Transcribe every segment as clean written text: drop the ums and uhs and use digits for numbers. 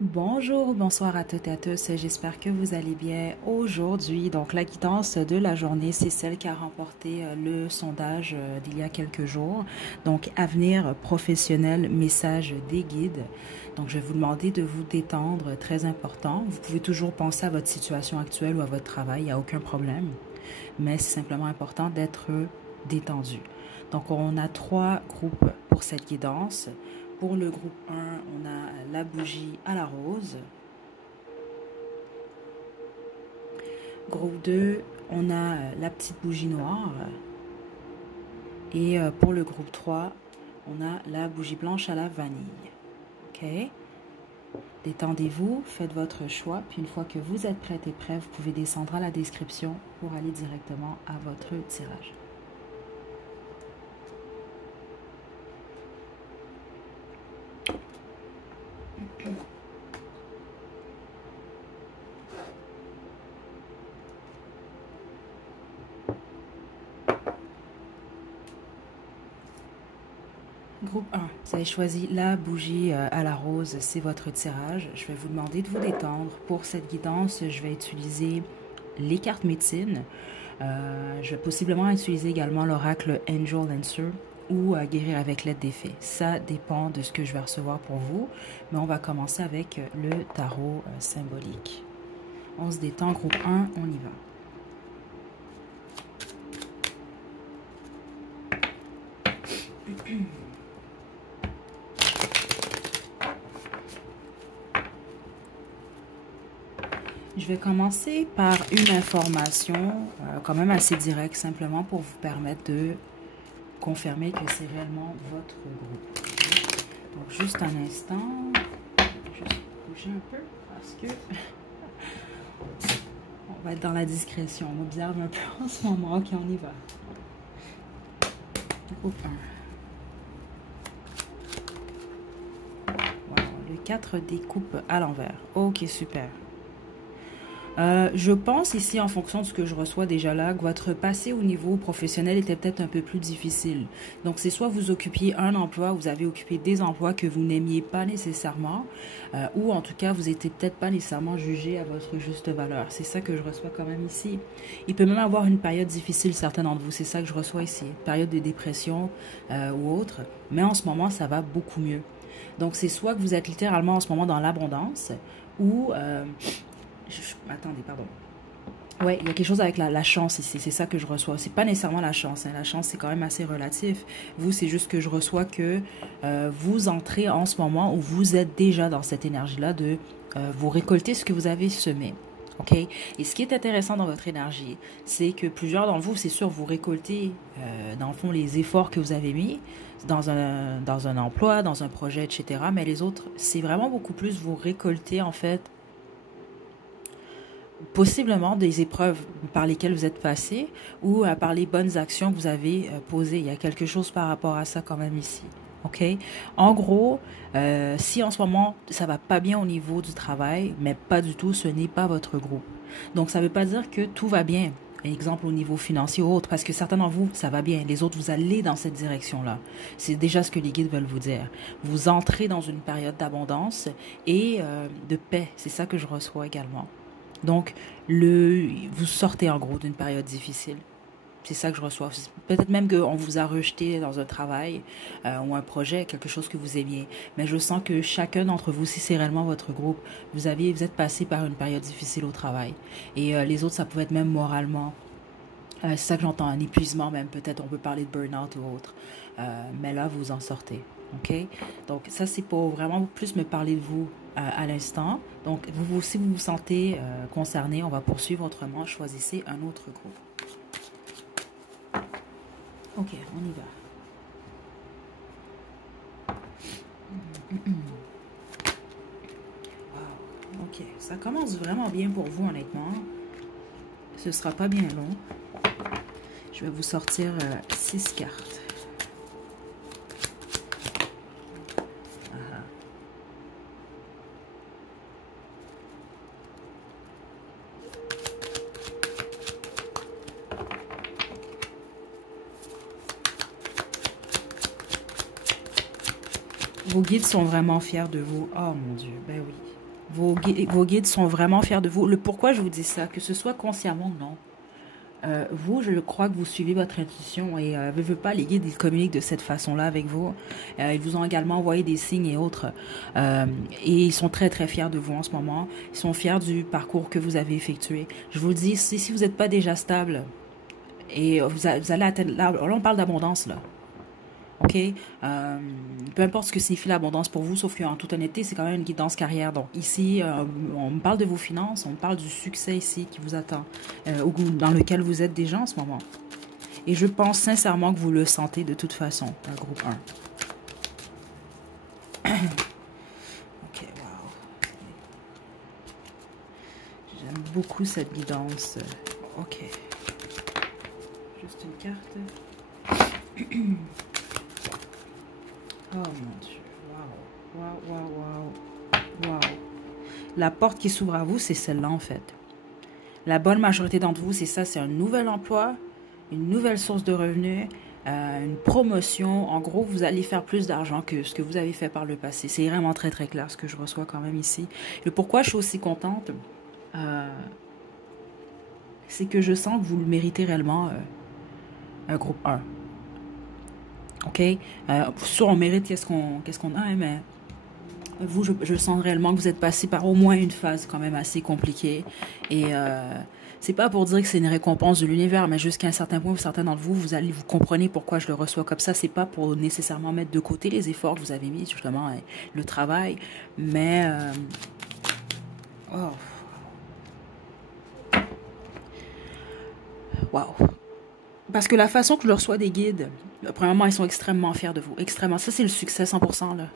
Bonjour, bonsoir à toutes et à tous, j'espère que vous allez bien aujourd'hui. Donc la guidance de la journée, c'est celle qui a remporté le sondage d'il y a quelques jours. Donc avenir professionnel, message des guides. Donc je vais vous demander de vous détendre, très important. Vous pouvez toujours penser à votre situation actuelle ou à votre travail, il n'y a aucun problème. Mais c'est simplement important d'être détendu. Donc on a trois groupes pour cette guidance. Pour le groupe 1, on a la bougie à la rose. Groupe 2, on a la petite bougie noire. Et pour le groupe 3, on a la bougie blanche à la vanille. OK? Détendez-vous, faites votre choix. Puis une fois que vous êtes prête et prêt, vous pouvez descendre à la description pour aller directement à votre tirage. Groupe 1, vous avez choisi la bougie à la rose, c'est votre tirage. Je vais vous demander de vous détendre. Pour cette guidance, je vais utiliser les cartes médecine. Je vais possiblement utiliser également l'oracle Angel Answer ou guérir avec l'aide des fées. Ça dépend de ce que je vais recevoir pour vous, mais on va commencer avec le tarot symbolique. On se détend, groupe 1, on y va. Je vais commencer par une information quand même assez directe, simplement pour vous permettre de confirmer que c'est réellement votre groupe. Donc, juste un instant. Juste bouger un peu parce que on va être dans la discrétion. On observe un peu en ce moment. Ok, on y va. Groupe 1. Voilà, le 4 découpe à l'envers. Ok, super. Je pense ici, en fonction de ce que je reçois déjà là, que votre passé au niveau professionnel était peut-être un peu plus difficile. Donc, c'est soit vous occupiez un emploi, vous avez occupé des emplois que vous n'aimiez pas nécessairement, ou en tout cas, vous n'étiez peut-être pas nécessairement jugé à votre juste valeur. C'est ça que je reçois quand même ici. Il peut même avoir une période difficile, certains d'entre vous. C'est ça que je reçois ici. Période de dépression ou autre. Mais en ce moment, ça va beaucoup mieux. Donc, c'est soit que vous êtes littéralement en ce moment dans l'abondance, ou... attendez, pardon. Ouais, il y a quelque chose avec la chance ici. C'est ça que je reçois. C'est pas nécessairement la chance. Hein. La chance, c'est quand même assez relatif. Vous, c'est juste que je reçois que vous entrez en ce moment où vous êtes déjà dans cette énergie-là de vous récolter ce que vous avez semé. OK? Et ce qui est intéressant dans votre énergie, c'est que plusieurs d'entre vous, c'est sûr, vous récoltez, dans le fond, les efforts que vous avez mis dans un emploi, dans un projet, etc. Mais les autres, c'est vraiment beaucoup plus vous récoltez, en fait, possiblement des épreuves par lesquelles vous êtes passé ou par les bonnes actions que vous avez posées. Il y a quelque chose par rapport à ça quand même ici. OK? En gros, si en ce moment, ça va pas bien au niveau du travail, mais pas du tout, ce n'est pas votre groupe. Donc, ça ne veut pas dire que tout va bien. Exemple au niveau financier ou autre, parce que certains d'entre vous, ça va bien. Les autres, vous allez dans cette direction-là. C'est déjà ce que les guides veulent vous dire. Vous entrez dans une période d'abondance et de paix. C'est ça que je reçois également. Donc, vous sortez en gros d'une période difficile. C'est ça que je reçois. Peut-être même qu'on vous a rejeté dans un travail ou un projet, quelque chose que vous aimiez. Mais je sens que chacun d'entre vous, si c'est réellement votre groupe, vous êtes passé par une période difficile au travail. Et les autres, ça pouvait être même moralement. C'est ça que j'entends, un épuisement même. Peut-être on peut parler de burn-out ou autre. Mais là, vous en sortez. OK? Donc, ça, c'est pour vraiment plus me parler de vous à l'instant. Donc, si vous vous sentez concerné, on va poursuivre autrement. Choisissez un autre groupe. OK, on y va. Wow. OK, ça commence vraiment bien pour vous, honnêtement. Ce sera pas bien long. Je vais vous sortir 6 cartes. Vos guides sont vraiment fiers de vous. Oh mon Dieu, ben oui. Vos guides sont vraiment fiers de vous. Le pourquoi je vous dis ça, que ce soit consciemment ou non. Vous, je crois que vous suivez votre intuition et veux pas, les guides, ils communiquent de cette façon-là avec vous. Ils vous ont également envoyé des signes et autres. Euh, et ils sont très, très fiers de vous en ce moment. Ils sont fiers du parcours que vous avez effectué. Je vous le dis, si vous n'êtes pas déjà stable et vous allez atteindre... Là, on parle d'abondance, là. OK? Peu importe ce que signifie l'abondance pour vous, sauf qu'en toute honnêteté, c'est quand même une guidance carrière. Donc ici, on parle de vos finances, on parle du succès ici qui vous attend, dans lequel vous êtes déjà en ce moment. Et je pense sincèrement que vous le sentez de toute façon, le groupe 1. OK, wow. J'aime beaucoup cette guidance. OK. Juste une carte. Oh mon Dieu, waouh, waouh, waouh, waouh. La porte qui s'ouvre à vous, c'est celle-là en fait. La bonne majorité d'entre vous, c'est ça, c'est un nouvel emploi, une nouvelle source de revenus, une promotion. En gros, vous allez faire plus d'argent que ce que vous avez fait par le passé. C'est vraiment très très clair ce que je reçois quand même ici. Et pourquoi je suis aussi contente, c'est que je sens que vous le méritez réellement, un groupe 1. OK? Sûr, on mérite qu'est-ce qu'on a, hein, mais vous, je sens réellement que vous êtes passé par au moins une phase quand même assez compliquée. Et c'est pas pour dire que c'est une récompense de l'univers, mais jusqu'à un certain point, certains d'entre vous, vous comprenez pourquoi je le reçois comme ça. C'est pas pour nécessairement mettre de côté les efforts que vous avez mis, justement, le travail, mais... oh. Wow. Parce que la façon que je le reçois des guides, premièrement, ils sont extrêmement fiers de vous. Extrêmement. Ça, c'est le succès 100%, là.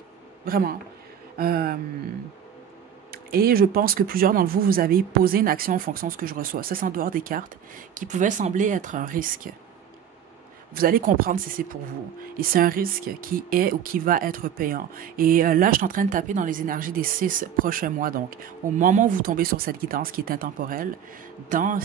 Vraiment. Et je pense que plusieurs d'entre vous, vous avez posé une action en fonction de ce que je reçois. Ça, c'est en dehors des cartes, qui pouvait sembler être un risque. Vous allez comprendre si c'est pour vous. Et c'est un risque qui est ou qui va être payant. Et là, je suis en train de taper dans les énergies des 6 prochains mois. Donc, au moment où vous tombez sur cette guidance qui est intemporelle,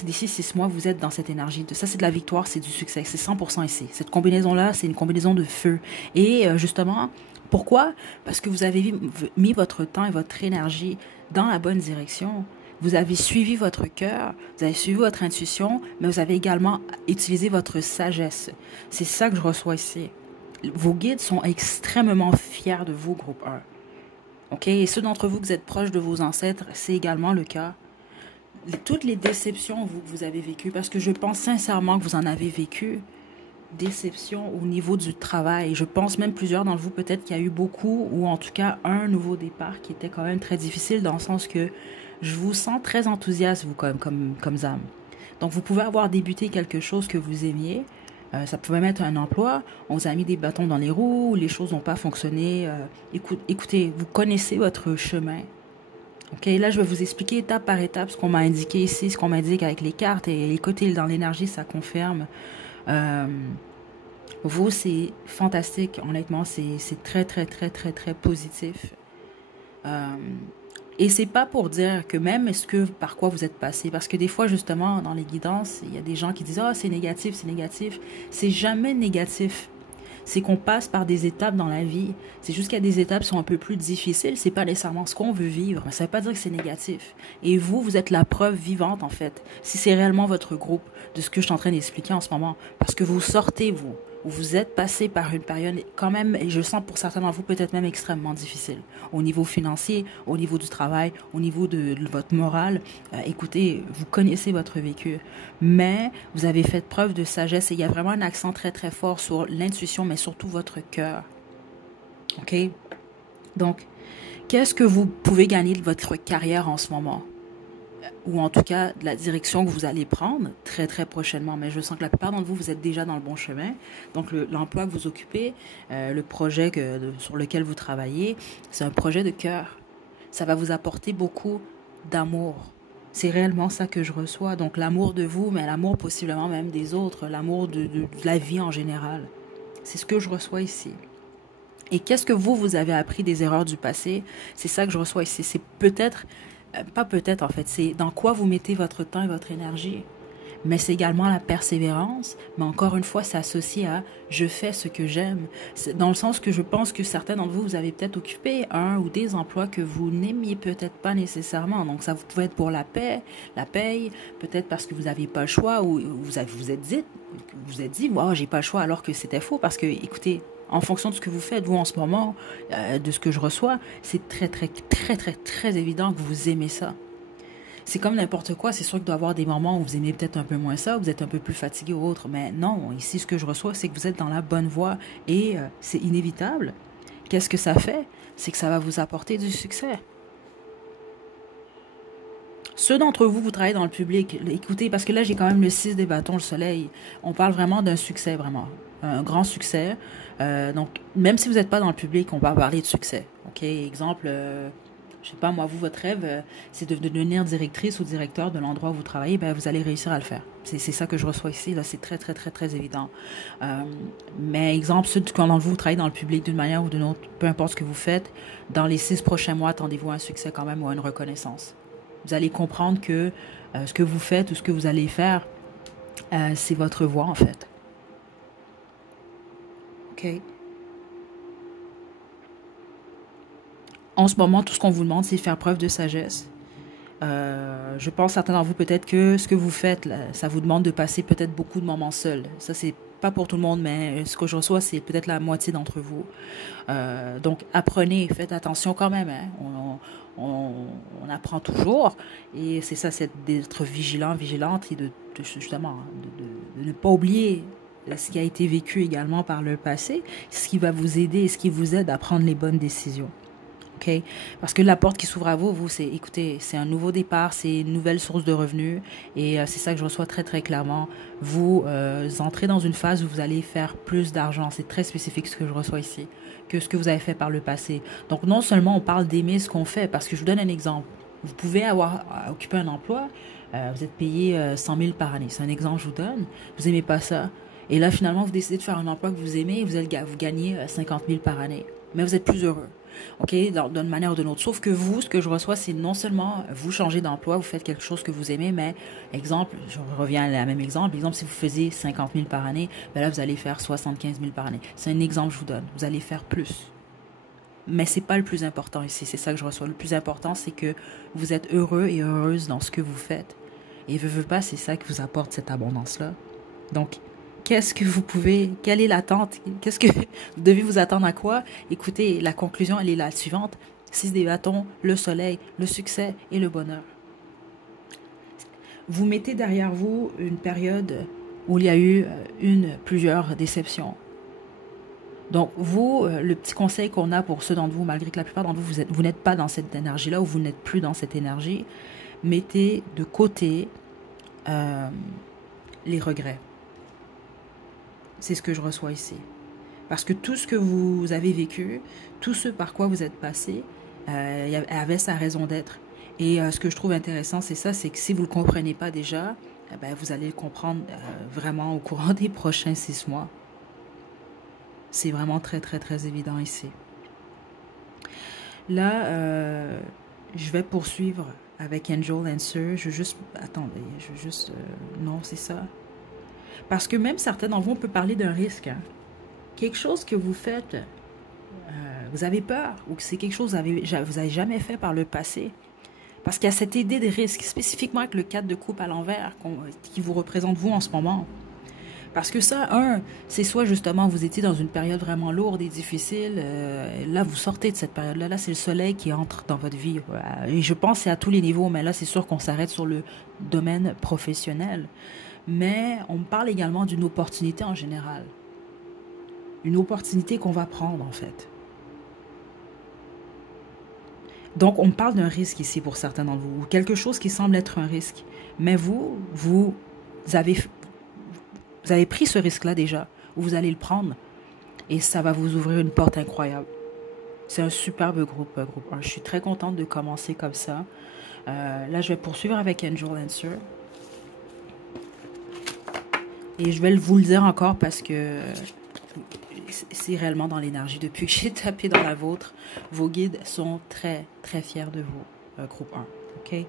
d'ici 6 mois, vous êtes dans cette énergie. Ça, c'est de la victoire, c'est du succès. C'est 100% ici. Cette combinaison-là, c'est une combinaison de feu. Et justement, pourquoi? Parce que vous avez mis votre temps et votre énergie dans la bonne direction. Vous avez suivi votre cœur, vous avez suivi votre intuition, mais vous avez également utilisé votre sagesse. C'est ça que je reçois ici. Vos guides sont extrêmement fiers de vous, groupe 1. OK? Et ceux d'entre vous qui êtes proches de vos ancêtres, c'est également le cas. Toutes les déceptions que vous avez vécues, parce que je pense sincèrement que vous en avez vécu, déception au niveau du travail. Je pense même plusieurs d'entre vous, peut-être qu'il y a eu beaucoup, ou en tout cas un nouveau départ qui était quand même très difficile, dans le sens que je vous sens très enthousiaste, vous, comme âme. Donc, vous pouvez avoir débuté quelque chose que vous aimiez. Ça pouvait être un emploi. On vous a mis des bâtons dans les roues. Les choses n'ont pas fonctionné. Écoutez, vous connaissez votre chemin. OK, là, je vais vous expliquer étape par étape ce qu'on m'a indiqué ici, ce qu'on m'indique avec les cartes. Et écoutez, dans l'énergie, ça confirme. Vous, c'est fantastique. Honnêtement, c'est très, très, très, très, très positif. Et c'est pas pour dire que même est-ce que par quoi vous êtes passé, parce que des fois justement dans les guidances il y a des gens qui disent ah c'est négatif, c'est négatif. C'est jamais négatif. C'est qu'on passe par des étapes dans la vie. C'est juste qu'il y a des étapes qui sont un peu plus difficiles. C'est pas nécessairement ce qu'on veut vivre, mais ça veut pas dire que c'est négatif. Et vous êtes la preuve vivante en fait. Si c'est réellement votre groupe de ce que je suis en train d'expliquer en ce moment, parce que vous sortez vous êtes passé par une période quand même, et je sens pour certains d'entre vous peut-être même extrêmement difficile, au niveau financier, au niveau du travail, au niveau de votre morale. Écoutez, vous connaissez votre vécu, mais vous avez fait preuve de sagesse et il y a vraiment un accent très très fort sur l'intuition, mais surtout votre cœur. OK? Donc, qu'est-ce que vous pouvez gagner de votre carrière en ce moment? Ou en tout cas de la direction que vous allez prendre très très prochainement. Mais je sens que la plupart d'entre vous, vous êtes déjà dans le bon chemin. Donc l'emploi que vous occupez, le projet sur lequel vous travaillez, c'est un projet de cœur. Ça va vous apporter beaucoup d'amour. C'est réellement ça que je reçois. Donc l'amour de vous, mais l'amour possiblement même des autres, l'amour de la vie en général. C'est ce que je reçois ici. Et qu'est-ce que vous avez appris des erreurs du passé? C'est ça que je reçois ici. C'est peut-être... pas peut-être en fait, c'est dans quoi vous mettez votre temps et votre énergie. mais c'est également la persévérance, mais encore une fois, c'est associé à je fais ce que j'aime. Dans le sens que je pense que certains d'entre vous, vous avez peut-être occupé un ou des emplois que vous n'aimiez peut-être pas nécessairement. Donc ça vous pouvez être pour la paye, peut-être parce que vous n'aviez pas le choix ou vous êtes dit, wow, j'ai pas le choix alors que c'était faux parce que, écoutez, en fonction de ce que vous faites, vous en ce moment, de ce que je reçois, c'est très, très, très, très, très évident que vous aimez ça. C'est comme n'importe quoi, c'est sûr qu'il doit y avoir des moments où vous aimez peut-être un peu moins ça, vous êtes un peu plus fatigué ou autre, mais non, ici ce que je reçois, c'est que vous êtes dans la bonne voie et c'est inévitable. Qu'est-ce que ça fait? C'est que ça va vous apporter du succès. Ceux d'entre vous, vous travaillez dans le public, écoutez, parce que là j'ai quand même le 6 des bâtons, le soleil, on parle vraiment d'un succès, vraiment, un grand succès. Donc, même si vous n'êtes pas dans le public, on va parler de succès. Ok, exemple, je sais pas moi, vous, votre rêve, c'est de devenir directrice ou directeur de l'endroit où vous travaillez, ben vous allez réussir à le faire. C'est ça que je reçois ici, là, c'est très, très, très, très évident. Mais exemple, ceux d'entre vous, vous travaillez dans le public d'une manière ou d'une autre, peu importe ce que vous faites, dans les 6 prochains mois, attendez-vous à un succès quand même ou à une reconnaissance. Vous allez comprendre que ce que vous faites ou ce que vous allez faire, c'est votre voie, en fait. OK? En ce moment, tout ce qu'on vous demande, c'est de faire preuve de sagesse. Je pense certains d'entre vous peut-être que ce que vous faites, là, ça vous demande de passer peut-être beaucoup de moments seuls. Ça, c'est pas pour tout le monde, mais ce que je reçois, c'est peut-être la moitié d'entre vous. Donc, apprenez, faites attention quand même. Hein. On apprend toujours. Et c'est ça, c'est d'être vigilant, vigilante et justement, de ne pas oublier ce qui a été vécu également par le passé, ce qui va vous aider et ce qui vous aide à prendre les bonnes décisions. Okay? Parce que la porte qui s'ouvre à vous, c'est, écoutez, c'est un nouveau départ, c'est une nouvelle source de revenus et c'est ça que je reçois très, très clairement. Vous entrez dans une phase où vous allez faire plus d'argent. C'est très spécifique ce que je reçois ici que ce que vous avez fait par le passé. Donc, non seulement on parle d'aimer ce qu'on fait, parce que je vous donne un exemple. Vous pouvez avoir occupé un emploi, vous êtes payé 100 000 par année. C'est un exemple que je vous donne. Vous n'aimez pas ça. Et là, finalement, vous décidez de faire un emploi que vous aimez et vous gagnez 50 000 par année. Mais vous êtes plus heureux. OK, d'une manière ou d'une autre. Sauf que vous, ce que je reçois, c'est non seulement vous changez d'emploi, vous faites quelque chose que vous aimez, mais exemple, je reviens à la même exemple. Exemple, si vous faisiez 50 000 par année, ben là, vous allez faire 75 000 par année. C'est un exemple que je vous donne. Vous allez faire plus. Mais c'est pas le plus important ici. C'est ça que je reçois. Le plus important, c'est que vous êtes heureux et heureuse dans ce que vous faites. Et veux pas, c'est ça qui vous apporte cette abondance-là. Donc, qu'est-ce que vous pouvez, quelle est l'attente? Qu'est-ce que vous devez vous attendre à quoi? Écoutez, la conclusion, elle est la suivante. 6 des bâtons, le soleil, le succès et le bonheur. Vous mettez derrière vous une période où il y a eu plusieurs déceptions. Donc, vous, le petit conseil qu'on a pour ceux d'entre vous, malgré que la plupart d'entre vous, vous n'êtes pas dans cette énergie-là ou vous n'êtes plus dans cette énergie, mettez de côté les regrets. C'est ce que je reçois ici. Parce que tout ce que vous avez vécu, tout ce par quoi vous êtes passé, avait sa raison d'être. Et ce que je trouve intéressant, c'est ça, c'est que si vous ne le comprenez pas déjà, vous allez le comprendre vraiment au courant des prochains 6 mois. C'est vraiment très, très, très évident ici. Là, je vais poursuivre avec Angel Answer. Je veux juste... Attendez, je veux juste... non, c'est ça. Parce que même certains d'entre vous, on peut parler d'un risque. Hein. Quelque chose que vous faites, vous avez peur, ou que c'est quelque chose que vous n'avez jamais fait par le passé. Parce qu'il y a cette idée de risque, spécifiquement avec le 4 de coupe à l'envers, qui vous représente vous en ce moment. Parce que ça, c'est soit justement vous étiez dans une période vraiment lourde et difficile, là vous sortez de cette période-là, là c'est le soleil qui entre dans votre vie. Et je pense que c'est à tous les niveaux, mais là c'est sûr qu'on s'arrête sur le domaine professionnel. Mais on me parle également d'une opportunité en général. Une opportunité qu'on va prendre en fait. Donc on me parle d'un risque ici pour certains d'entre vous, ou quelque chose qui semble être un risque. Mais vous avez pris ce risque-là déjà, ou vous allez le prendre, et ça va vous ouvrir une porte incroyable. C'est un superbe groupe 1. Je suis très contente de commencer comme ça. Là, je vais poursuivre avec Angel Answer. Et je vais vous le dire encore parce que c'est réellement dans l'énergie. Depuis que j'ai tapé dans la vôtre, vos guides sont très, très fiers de vous, groupe 1. OK?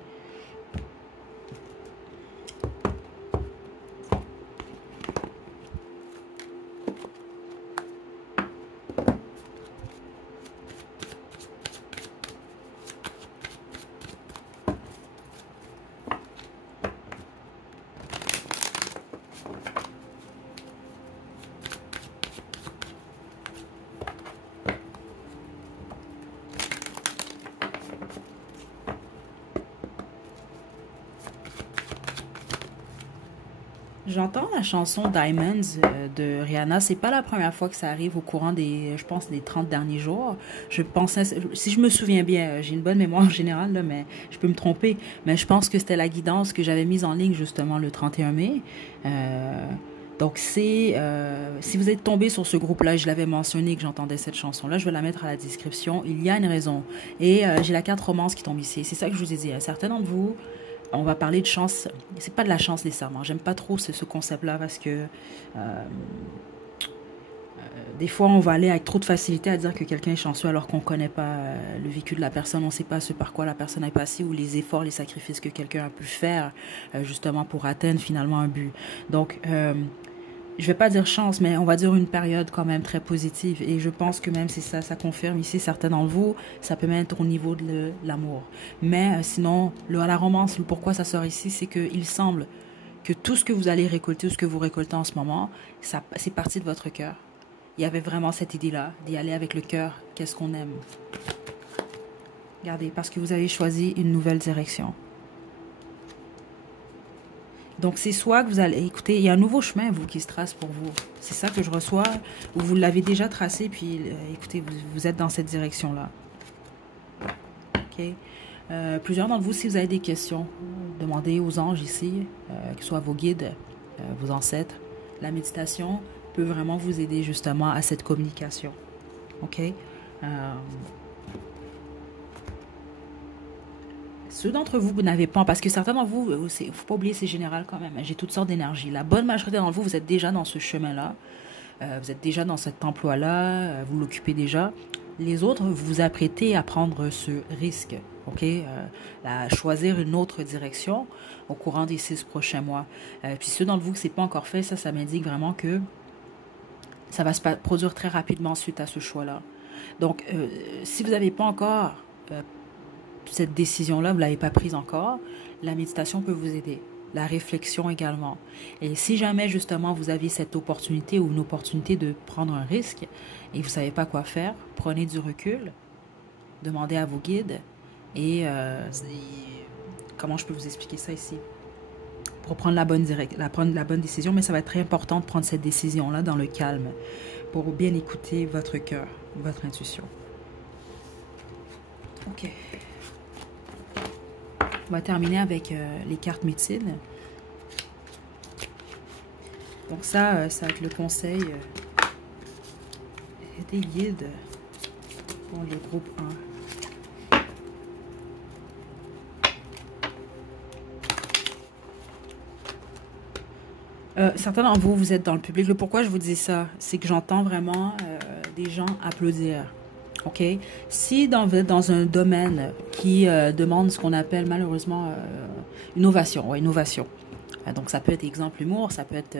J'entends la chanson Diamonds de Rihanna. C'est pas la première fois que ça arrive au courant des, je pense, des 30 derniers jours. Je pensais, si je me souviens bien, j'ai une bonne mémoire en général, là, mais je peux me tromper. Mais je pense que c'était la guidance que j'avais mise en ligne justement le 31 mai. Euh, donc si vous êtes tombé sur ce groupe-là, je l'avais mentionné que j'entendais cette chanson-là, je vais la mettre à la description. Il y a une raison. Et j'ai la carte romance qui tombe ici. C'est ça que je vous ai dit. Certains d'entre vous, on va parler de chance. C'est pas de la chance nécessairement. J'aime pas trop ce concept-là parce que des fois, on va aller avec trop de facilité à dire que quelqu'un est chanceux alors qu'on connaît pas le vécu de la personne. On sait pas ce par quoi la personne est passée ou les efforts, les sacrifices que quelqu'un a pu faire justement pour atteindre finalement un but. Donc, je vais pas dire chance, mais on va dire une période quand même très positive. Et je pense que même si ça confirme ici certains d'entre vous, ça peut même être au niveau de l'amour. Mais sinon, la romance, le pourquoi ça sort ici, c'est qu'il semble que tout ce que vous allez récolter, ou ce que vous récoltez en ce moment, c'est parti de votre cœur. Il y avait vraiment cette idée-là, d'y aller avec le cœur. Qu'est-ce qu'on aime? Regardez, parce que vous avez choisi une nouvelle direction. Donc, c'est soit que vous allez... Écoutez, il y a un nouveau chemin, vous, qui se trace pour vous. C'est ça que je reçois, ou vous l'avez déjà tracé, puis, écoutez, vous êtes dans cette direction-là. OK? Plusieurs d'entre vous, si vous avez des questions, demandez aux anges ici, que ce soit vos guides, vos ancêtres. La méditation peut vraiment vous aider, justement, à cette communication. OK? Ceux d'entre vous, vous n'avez pas, parce que certains d'entre vous, il ne faut pas oublier, c'est général quand même. J'ai toutes sortes d'énergie. La bonne majorité d'entre vous, vous êtes déjà dans ce chemin-là. Vous êtes déjà dans cet emploi-là. Vous l'occupez déjà. Les autres, vous vous apprêtez à prendre ce risque. OK? À choisir une autre direction au courant des 6 prochains mois. Puis ceux d'entre vous que ce n'est pas encore fait, ça m'indique vraiment que ça va se produire très rapidement suite à ce choix-là. Donc, si vous n'avez pas encore cette décision-là, vous ne l'avez pas prise encore, la méditation peut vous aider. La réflexion également. Et si jamais, justement, vous aviez cette opportunité ou une opportunité de prendre un risque et vous ne savez pas quoi faire, prenez du recul, demandez à vos guides et comment je peux vous expliquer ça ici? Pour prendre la bonne décision, mais ça va être très important de prendre cette décision-là dans le calme pour bien écouter votre cœur, votre intuition. OK. On va terminer avec les cartes médecine. Donc ça va être le conseil des guides pour le groupe 1. Certains d'entre vous, vous êtes dans le public. Le pourquoi je vous dis ça, c'est que j'entends vraiment des gens applaudir. OK? Si vous êtes dans un domaine qui demande ce qu'on appelle malheureusement innovation, ouais, innovation. Donc ça peut être exemple l'humour, ça peut être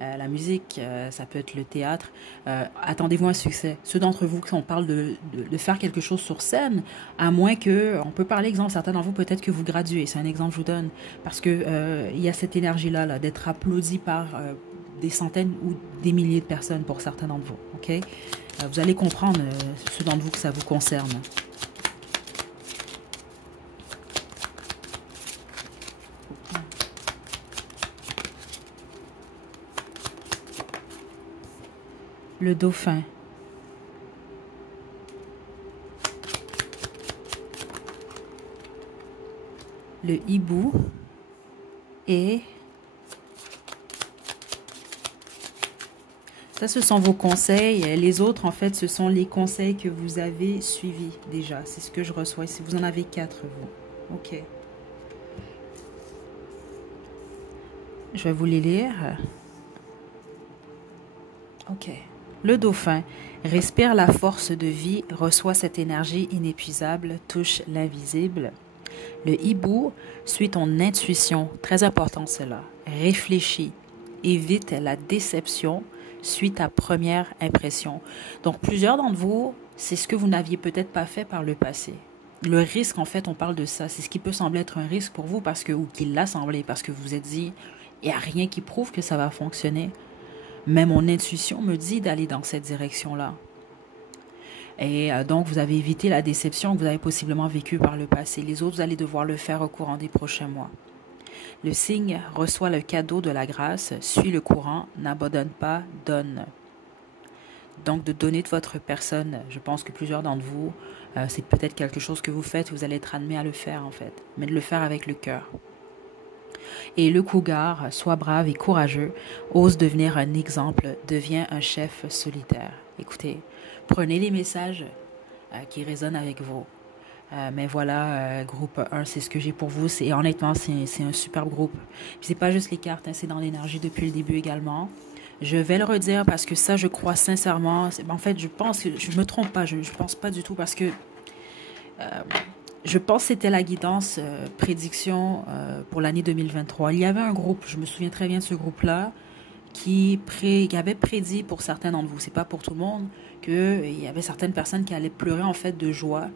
la musique, ça peut être le théâtre. Attendez-vous un succès. Ceux d'entre vous qui on parle de faire quelque chose sur scène, à moins que, on peut parler exemple, certains d'entre vous peut-être que vous graduez, c'est un exemple que je vous donne, parce que il y a cette énergie-là là, d'être applaudi par des centaines ou des milliers de personnes pour certains d'entre vous. OK? Vous allez comprendre, ceux d'entre vous, que ça vous concerne. Le dauphin. Le hibou. Et ça, ce sont vos conseils. Les autres, en fait, ce sont les conseils que vous avez suivis déjà. C'est ce que je reçois ici. Vous en avez 4, vous. OK. Je vais vous les lire. OK. Le dauphin respire la force de vie, reçoit cette énergie inépuisable, touche l'invisible. Le hibou suit ton intuition, très important cela. Réfléchis, évite la déception, suit ta première impression. Donc plusieurs d'entre vous, c'est ce que vous n'aviez peut-être pas fait par le passé. Le risque, en fait, on parle de ça. C'est ce qui peut sembler être un risque pour vous parce que, ou qu'il l'a semblé parce que vous vous êtes dit, il n'y a rien qui prouve que ça va fonctionner. Mais mon intuition me dit d'aller dans cette direction-là. Et donc, vous avez évité la déception que vous avez possiblement vécue par le passé. Les autres, vous allez devoir le faire au courant des prochains mois. Le signe reçoit le cadeau de la grâce, suit le courant, n'abandonne pas, donne. Donc, de donner de votre personne, je pense que plusieurs d'entre vous, c'est peut-être quelque chose que vous faites, vous allez être admis à le faire en fait, mais de le faire avec le cœur. Et le cougar, soit brave et courageux, ose devenir un exemple, devient un chef solitaire. Écoutez, prenez les messages qui résonnent avec vous. Mais voilà, groupe 1, c'est ce que j'ai pour vous. Honnêtement, c'est un super groupe. C'est pas juste les cartes, hein, c'est dans l'énergie depuis le début également. Je vais le redire parce que ça, je crois sincèrement. En fait, je pense que je me trompe pas. Je pense pas du tout parce que je pense que c'était la guidance prédiction pour l'année 2023. Il y avait un groupe, je me souviens très bien de ce groupe-là, qui avait prédit pour certains d'entre vous, c'est pas pour tout le monde, qu'il y avait certaines personnes qui allaient pleurer en fait de joie,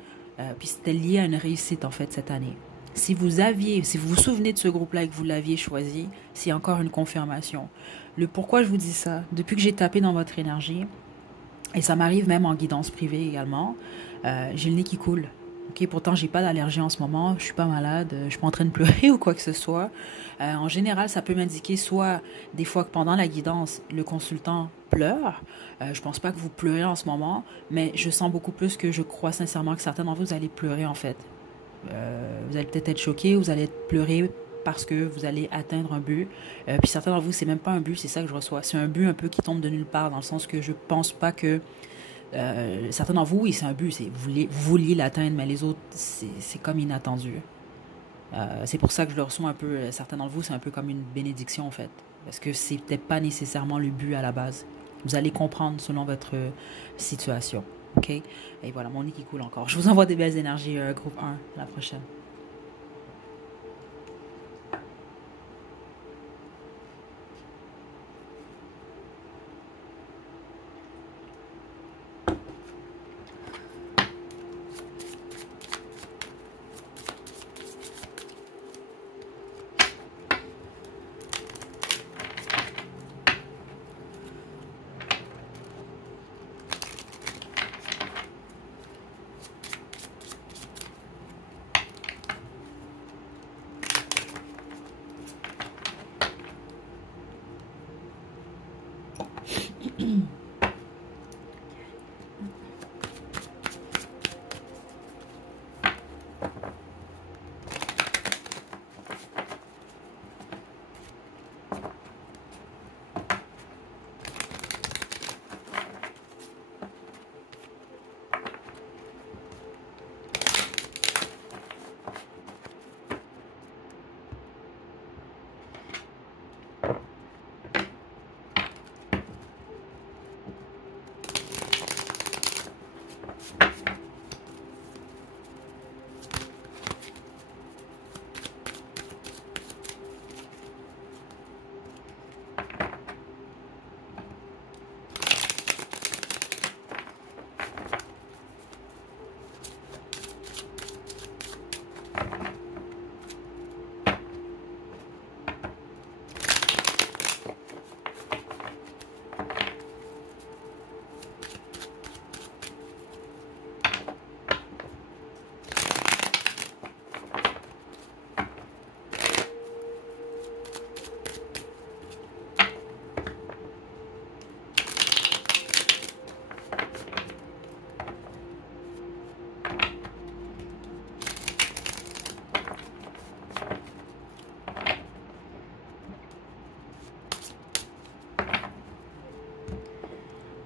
puis c'était lié à une réussite en fait cette année. Si vous vous souvenez de ce groupe-là et que vous l'aviez choisi, c'est encore une confirmation. Le pourquoi je vous dis ça, depuis que j'ai tapé dans votre énergie, et ça m'arrive même en guidance privée également, j'ai le nez qui coule. Okay, pourtant, j'ai pas d'allergie en ce moment, je suis pas malade, je suis pas en train de pleurer ou quoi que ce soit. En général, ça peut m'indiquer soit des fois que pendant la guidance, le consultant pleure. Je pense pas que vous pleurez en ce moment, mais je sens beaucoup plus que je crois sincèrement que certains d'entre vous allez pleurer en fait. Vous allez peut-être être choqués, vous allez pleurer parce que vous allez atteindre un but. Puis certains d'entre vous, c'est même pas un but, c'est ça que je reçois. C'est un but un peu qui tombe de nulle part, dans le sens que je pense pas que certains d'entre vous, oui, c'est un but, vous vouliez l'atteindre, mais les autres, c'est comme inattendu. C'est pour ça que je le reçois un peu, certains d'entre vous, c'est un peu comme une bénédiction en fait, parce que c'est peut-être pas nécessairement le but à la base. Vous allez comprendre selon votre situation, ok? Et voilà, mon nez qui coule encore. Je vous envoie des belles énergies, groupe 1, à la prochaine.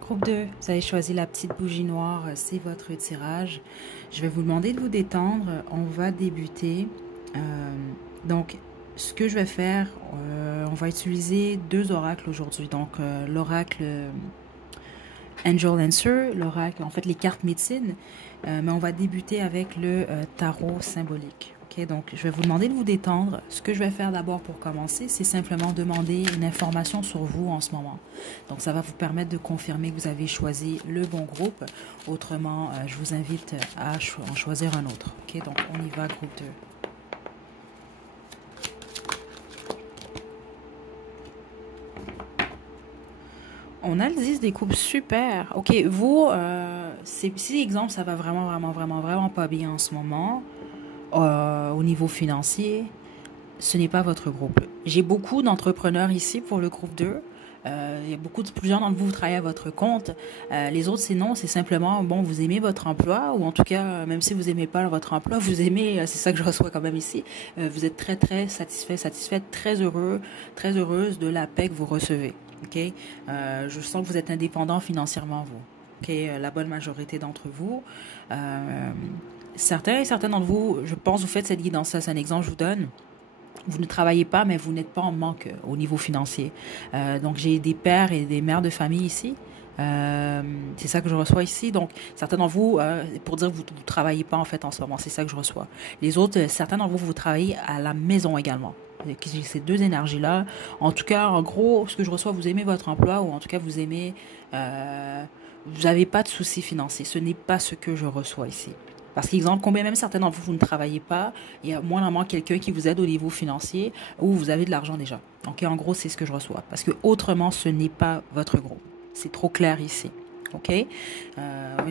Groupe 2, vous avez choisi la petite bougie noire, c'est votre tirage. Je vais vous demander de vous détendre, on va débuter. Donc, ce que je vais faire, on va utiliser 2 oracles aujourd'hui. Donc, l'oracle Angel Answer, l'oracle, en fait les cartes médecine, mais on va débuter avec le tarot symbolique. Okay, donc, je vais vous demander de vous détendre. Ce que je vais faire d'abord pour commencer, c'est simplement demander une information sur vous en ce moment. Donc, ça va vous permettre de confirmer que vous avez choisi le bon groupe. Autrement, je vous invite à en choisir un autre. Okay, donc, on y va, groupe 2. On a le 10 des coupes, super. Ok, vous, si exemple, ça va vraiment pas bien en ce moment, au niveau financier, ce n'est pas votre groupe. J'ai beaucoup d'entrepreneurs ici pour le groupe 2. Il y a plusieurs d'entre vous, vous travaillez à votre compte. Les autres, c'est non, c'est simplement, bon, vous aimez votre emploi, ou en tout cas, même si vous aimez pas votre emploi, vous aimez, c'est ça que je reçois quand même ici, vous êtes très, très satisfaite, très heureux, très heureuse de la paix que vous recevez. OK? Je sens que vous êtes indépendant financièrement, vous. OK? La bonne majorité d'entre vous. Certains d'entre vous, je pense, vous faites cette guidance, ça, c'est un exemple que je vous donne. Vous ne travaillez pas, mais vous n'êtes pas en manque au niveau financier. Donc, j'ai des pères et des mères de famille ici. C'est ça que je reçois ici. Donc, certains d'entre vous, pour dire que vous ne travaillez pas en fait en ce moment, c'est ça que je reçois. Les autres, certains d'entre vous, vous travaillez à la maison également. J'ai ces deux énergies-là. En tout cas, en gros, ce que je reçois, vous aimez votre emploi ou en tout cas, vous aimez... vous n'avez pas de soucis financiers. Ce n'est pas ce que je reçois ici. Parce qu'exemple, combien même certains d'entre vous, vous ne travaillez pas, il y a moindrement quelqu'un qui vous aide au niveau financier ou vous avez de l'argent déjà. Donc, en gros, c'est ce que je reçois. Parce que autrement, ce n'est pas votre groupe. C'est trop clair ici. OK? Oui,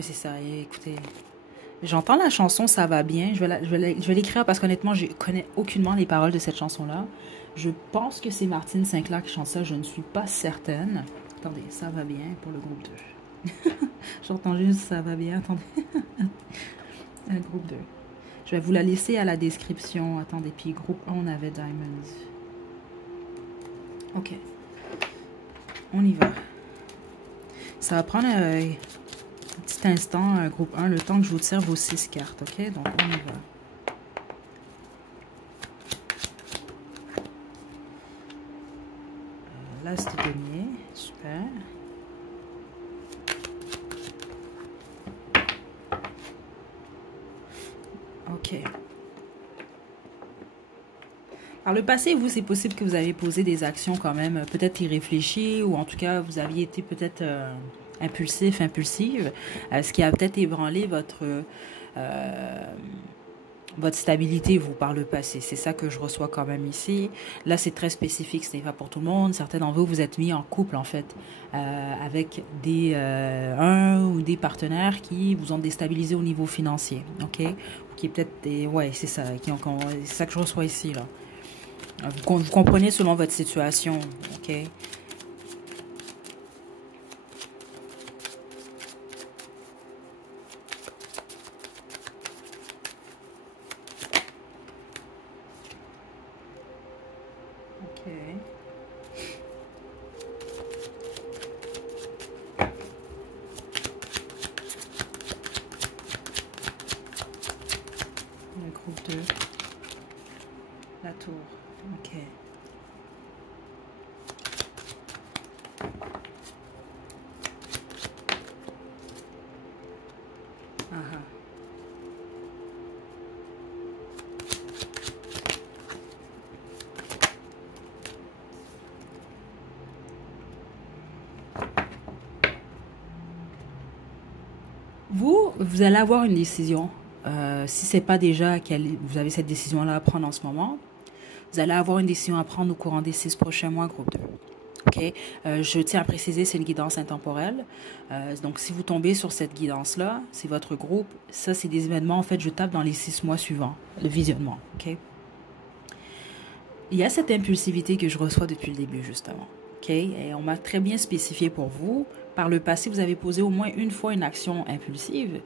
c'est ça. Et écoutez, j'entends la chanson, ça va bien. Je vais l'écrire parce qu'honnêtement, je connais aucunement les paroles de cette chanson-là. Je pense que c'est Martine Sinclair qui chante ça. Je ne suis pas certaine. Attendez, ça va bien pour le groupe 2. J'entends juste ça va bien. Attendez. Le groupe 2. Je vais vous la laisser à la description. Attendez, puis groupe 1, on avait Diamonds. OK. On y va. Ça va prendre un petit instant, groupe 1, le temps que je vous tire vos 6 cartes. OK? Donc, on y va. Là, c'est denier. Super. OK. Par le passé, vous, c'est possible que vous avez posé des actions quand même, peut-être irréfléchies, ou en tout cas, vous aviez été peut-être impulsive, ce qui a peut-être ébranlé votre stabilité, vous, par le passé. C'est ça que je reçois quand même ici. Là, c'est très spécifique, ce n'est pas pour tout le monde. Certains d'entre vous, vous êtes mis en couple, en fait, avec un ou des partenaires qui vous ont déstabilisé au niveau financier, OK? Qui est peut-être des... Ouais, c'est ça, c'est ça que je reçois ici, là. Vous comprenez selon votre situation, OK? OK. Le groupe 2. La tour. OK. Uh-huh. Vous allez avoir une décision. Si ce n'est pas déjà vous avez cette décision-là à prendre en ce moment, vous allez avoir une décision à prendre au courant des 6 prochains mois, groupe 2. OK? Je tiens à préciser, c'est une guidance intemporelle. Donc, si vous tombez sur cette guidance-là, c'est votre groupe. Ça, c'est des événements, en fait, je tape dans les 6 mois suivants, le visionnement. OK? Il y a cette impulsivité que je reçois depuis le début, justement. OK? Et on m'a très bien spécifié pour vous. Par le passé, vous avez posé au moins une fois une action impulsive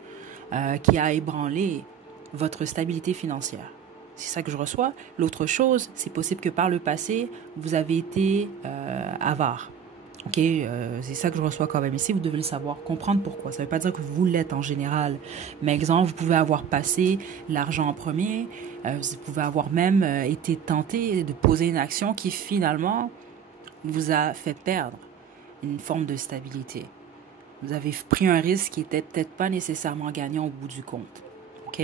qui a ébranlé votre stabilité financière. C'est ça que je reçois. L'autre chose, c'est possible que par le passé, vous avez été avare. OK? C'est ça que je reçois quand même ici. Vous devez le savoir, comprendre pourquoi. Ça ne veut pas dire que vous l'êtes en général. Mais exemple, vous pouvez avoir passé l'argent en premier. Vous pouvez avoir même été tenté de poser une action qui finalement vous a fait perdre une forme de stabilité. Vous avez pris un risque qui n'était peut-être pas nécessairement gagnant au bout du compte. OK?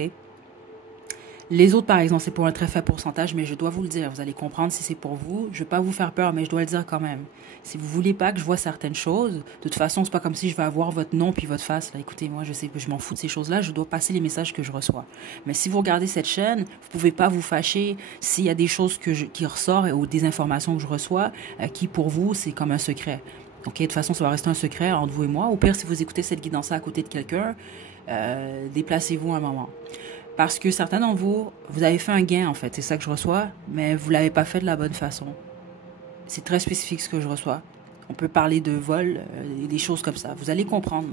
Les autres, par exemple, c'est pour un très faible pourcentage, mais je dois vous le dire. Vous allez comprendre si c'est pour vous. Je ne vais pas vous faire peur, mais je dois le dire quand même. Si vous ne voulez pas que je vois certaines choses, de toute façon, c'est pas comme si je vais avoir votre nom puis votre face. Là, écoutez, moi, je sais, je m'en fous de ces choses-là. Je dois passer les messages que je reçois. Mais si vous regardez cette chaîne, vous ne pouvez pas vous fâcher s'il y a des choses qui ressortent ou des informations que je reçois qui, pour vous, c'est comme un secret. OK? De toute façon, ça va rester un secret entre vous et moi. Au pire, si vous écoutez cette guidance à côté de quelqu'un, déplacez-vous un moment. Parce que certains d'entre vous, vous avez fait un gain, en fait. C'est ça que je reçois, mais vous ne l'avez pas fait de la bonne façon. C'est très spécifique ce que je reçois. On peut parler de vol, des choses comme ça. Vous allez comprendre.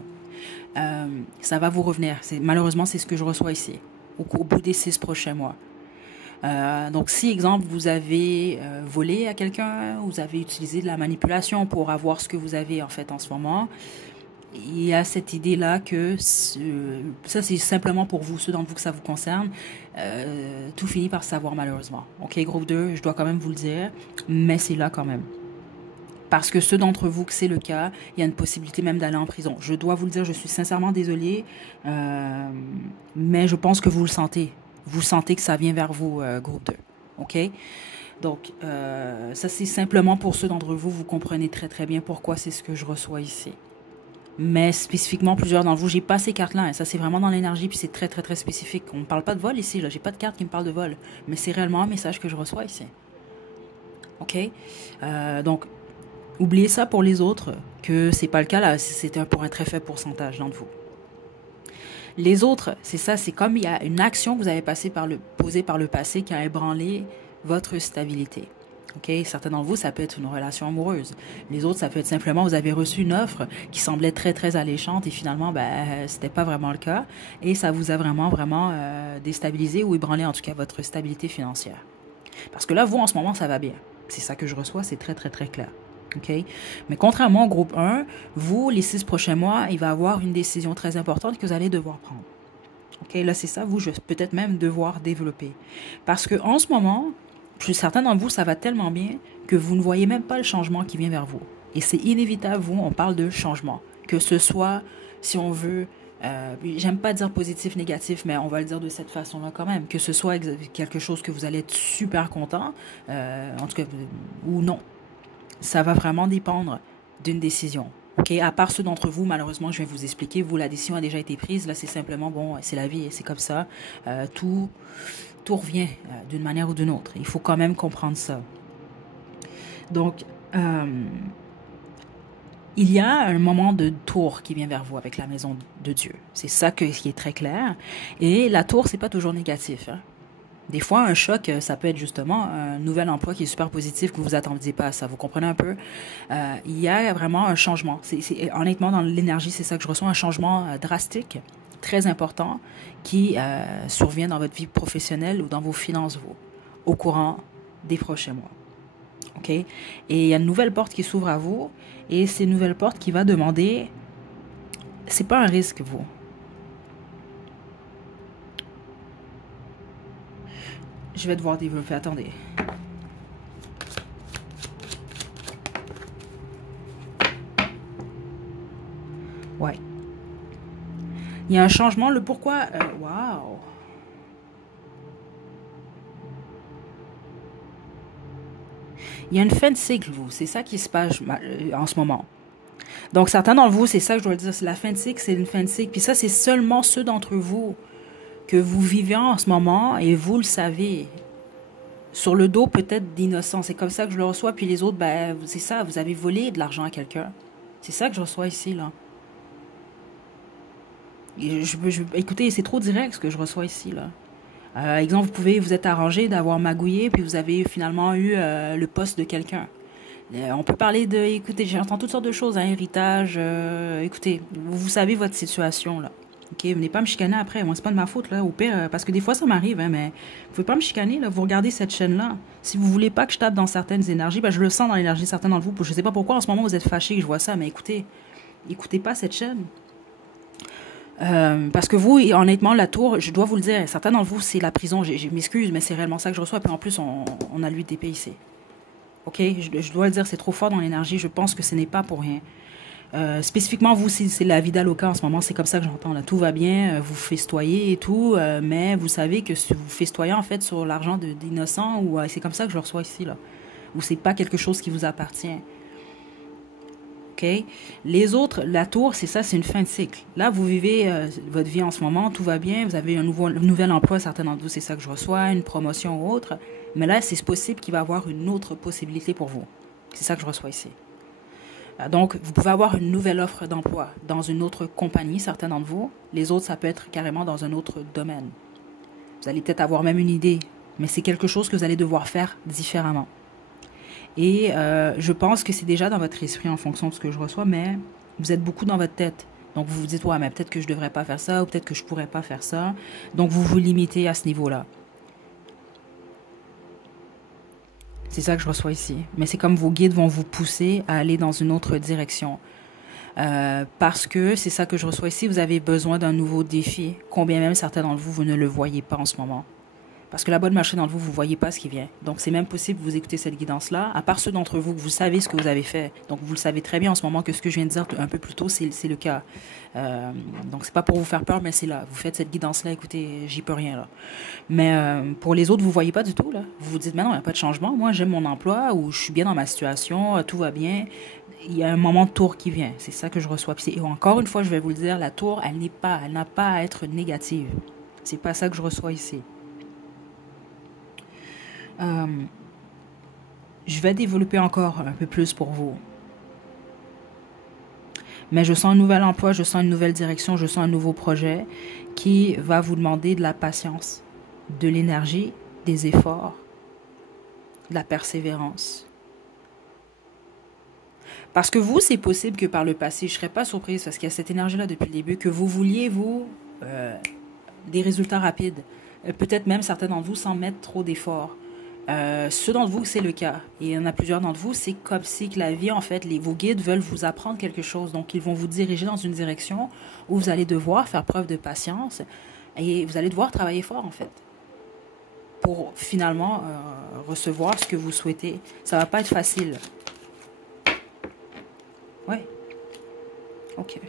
Ça va vous revenir. Malheureusement, c'est ce que je reçois ici, au bout des 6 prochains mois. Donc, si, exemple, vous avez volé à quelqu'un, vous avez utilisé de la manipulation pour avoir ce que vous avez, en fait, en ce moment, il y a cette idée-là que ça, c'est simplement pour vous, ceux d'entre vous que ça vous concerne. Tout finit par savoir, malheureusement. OK, groupe 2, je dois quand même vous le dire, mais c'est là quand même. Parce que ceux d'entre vous que c'est le cas, il y a une possibilité même d'aller en prison. Je dois vous le dire, je suis sincèrement désolée, mais je pense que vous le sentez. Vous sentez que ça vient vers vous, groupe 2. OK? Donc, ça c'est simplement pour ceux d'entre vous, vous comprenez très très bien pourquoi c'est ce que je reçois ici. Mais spécifiquement, plusieurs d'entre vous, j'ai pas ces cartes-là. Hein. Ça, c'est vraiment dans l'énergie, puis c'est très très très spécifique. On ne parle pas de vol ici, là. J'ai pas de carte qui me parle de vol. Mais c'est réellement un message que je reçois ici. OK? Donc, oubliez ça pour les autres, que c'est pas le cas là, c'est pour un très faible pourcentage d'entre vous. Les autres, c'est ça, c'est comme il y a une action que vous avez posée par le passé qui a ébranlé votre stabilité. OK? Certains d'entre vous, ça peut être une relation amoureuse. Les autres, ça peut être simplement, vous avez reçu une offre qui semblait très, très alléchante et finalement, c'était pas vraiment le cas. Et ça vous a vraiment, vraiment déstabilisé ou ébranlé en tout cas votre stabilité financière. Parce que là, vous, en ce moment, ça va bien. C'est ça que je reçois, c'est très, très, très clair. OK? Mais contrairement au groupe 1, vous, les 6 prochains mois, il va y avoir une décision très importante que vous allez devoir prendre. OK? Là, c'est ça, vous, je vais peut-être même devoir développer. Parce qu'en ce moment, certains d'entre vous, ça va tellement bien que vous ne voyez même pas le changement qui vient vers vous. Et c'est inévitable, vous, on parle de changement. Que ce soit, si on veut, j'aime pas dire positif, négatif, mais on va le dire de cette façon-là quand même. Que ce soit quelque chose que vous allez être super content, en tout cas, ou non. Ça va vraiment dépendre d'une décision. OK? À part ceux d'entre vous, malheureusement, je vais vous expliquer. Vous, la décision a déjà été prise. Là, c'est simplement, bon, c'est la vie, c'est comme ça. Tout revient d'une manière ou d'une autre. Il faut quand même comprendre ça. Donc, il y a un moment de tour qui vient vers vous avec la maison de Dieu. C'est ça qui est très clair. Et la tour, c'est pas toujours négatif. Hein? Des fois, un choc, ça peut être justement un nouvel emploi qui est super positif que vous attendiez pas à ça. Vous comprenez un peu? Il y a vraiment un changement. Honnêtement, dans l'énergie, c'est ça que je ressens, un changement drastique, très important, qui survient dans votre vie professionnelle ou dans vos finances, au courant des prochains mois. OK? Et il y a une nouvelle porte qui s'ouvre à vous, et c'est une nouvelle porte qui va demander, c'est pas un risque, vous. Je vais devoir développer. Attendez. Ouais. Il y a un changement. Le pourquoi... Wow. Il y a une fin de cycle, vous. C'est ça qui se passe en ce moment. Donc, certains d'entre vous, c'est ça que je dois dire. C'est la fin de cycle, c'est une fin de cycle. Puis ça, c'est seulement ceux d'entre vous que vous vivez en ce moment et vous le savez. Sur le dos peut-être d'innocents. C'est comme ça que je le reçois. Puis les autres, c'est ça, vous avez volé de l'argent à quelqu'un. C'est ça que je reçois ici, là. Et écoutez, c'est trop direct ce que je reçois ici, là. Exemple, vous êtes arrangé d'avoir magouillé, puis vous avez finalement eu le poste de quelqu'un. On peut parler de, écoutez, j'entends toutes sortes de choses, héritage, écoutez, vous savez votre situation, là. OK, venez pas me chicaner après. Moi, c'est pas de ma faute, là. Au pire, parce que des fois, ça m'arrive, hein, mais vous pouvez pas me chicaner, là. Vous regardez cette chaîne-là. Si vous voulez pas que je tape dans certaines énergies, je le sens dans l'énergie de certains d'entre vous. Je sais pas pourquoi, en ce moment, vous êtes fâchés que je vois ça, mais écoutez pas cette chaîne. Parce que vous, honnêtement, la tour, je dois vous le dire, certains d'entre vous, c'est la prison. Je m'excuse, mais c'est réellement ça que je reçois. Puis en plus, on a lui DPIC. OK, je dois le dire, c'est trop fort dans l'énergie. Je pense que ce n'est pas pour rien. Spécifiquement, vous, c'est la vida loca en ce moment, c'est comme ça que j'entends. Là, tout va bien, vous festoyez et tout, mais vous savez que si vous festoyez en fait sur l'argent d'innocents, ou c'est comme ça que je le reçois ici, là. Ou c'est pas quelque chose qui vous appartient. OK? Les autres, la tour, c'est ça, c'est une fin de cycle. Là, vous vivez votre vie en ce moment, tout va bien, vous avez un nouvel emploi, certains d'entre vous, c'est ça que je reçois, une promotion ou autre. Mais là, c'est possible qu'il va y avoir une autre possibilité pour vous. C'est ça que je reçois ici. Donc, vous pouvez avoir une nouvelle offre d'emploi dans une autre compagnie, certains d'entre vous. Les autres, ça peut être carrément dans un autre domaine. Vous allez peut-être avoir même une idée, mais c'est quelque chose que vous allez devoir faire différemment. Et je pense que c'est déjà dans votre esprit en fonction de ce que je reçois, mais vous êtes beaucoup dans votre tête. Donc vous vous dites, ouais, mais peut-être que je ne devrais pas faire ça, ou peut-être que je ne pourrais pas faire ça. Donc vous vous limitez à ce niveau-là. C'est ça que je reçois ici. Mais c'est comme vos guides vont vous pousser à aller dans une autre direction. Parce que c'est ça que je reçois ici, vous avez besoin d'un nouveau défi. Combien même certains d'entre vous, vous ne le voyez pas en ce moment. Parce que la bonne marché dans vous, vous ne voyez pas ce qui vient. Donc, c'est même possible que vous écoutez cette guidance-là. À part ceux d'entre vous, vous savez ce que vous avez fait. Donc, vous le savez très bien en ce moment que ce que je viens de dire un peu plus tôt, c'est le cas. Donc, c'est pas pour vous faire peur, mais c'est là. Vous faites cette guidance-là, écoutez, j'y peux rien, là. Mais pour les autres, vous ne voyez pas du tout, là. Vous vous dites, mais non, il n'y a pas de changement. Moi, j'aime mon emploi, ou je suis bien dans ma situation, tout va bien. Il y a un moment de tour qui vient. C'est ça que je reçois. Et encore une fois, je vais vous le dire, la tour, elle n'a pas à être négative. C'est pas ça que je reçois ici. Je vais développer encore un peu plus pour vous. Mais je sens un nouvel emploi, je sens une nouvelle direction, je sens un nouveau projet qui va vous demander de la patience, de l'énergie, des efforts, de la persévérance. Parce que vous, c'est possible que par le passé, je ne serais pas surprise parce qu'il y a cette énergie-là depuis le début, que vous vouliez, des résultats rapides. Peut-être même certains d'entre vous sans mettre trop d'efforts. Ceux d'entre vous, c'est le cas. Et il y en a plusieurs d'entre vous, c'est comme si que la vie, en fait, vos guides veulent vous apprendre quelque chose. Donc, ils vont vous diriger dans une direction où vous allez devoir faire preuve de patience et vous allez devoir travailler fort, en fait, pour finalement recevoir ce que vous souhaitez. Ça va pas être facile. Ouais. Ok.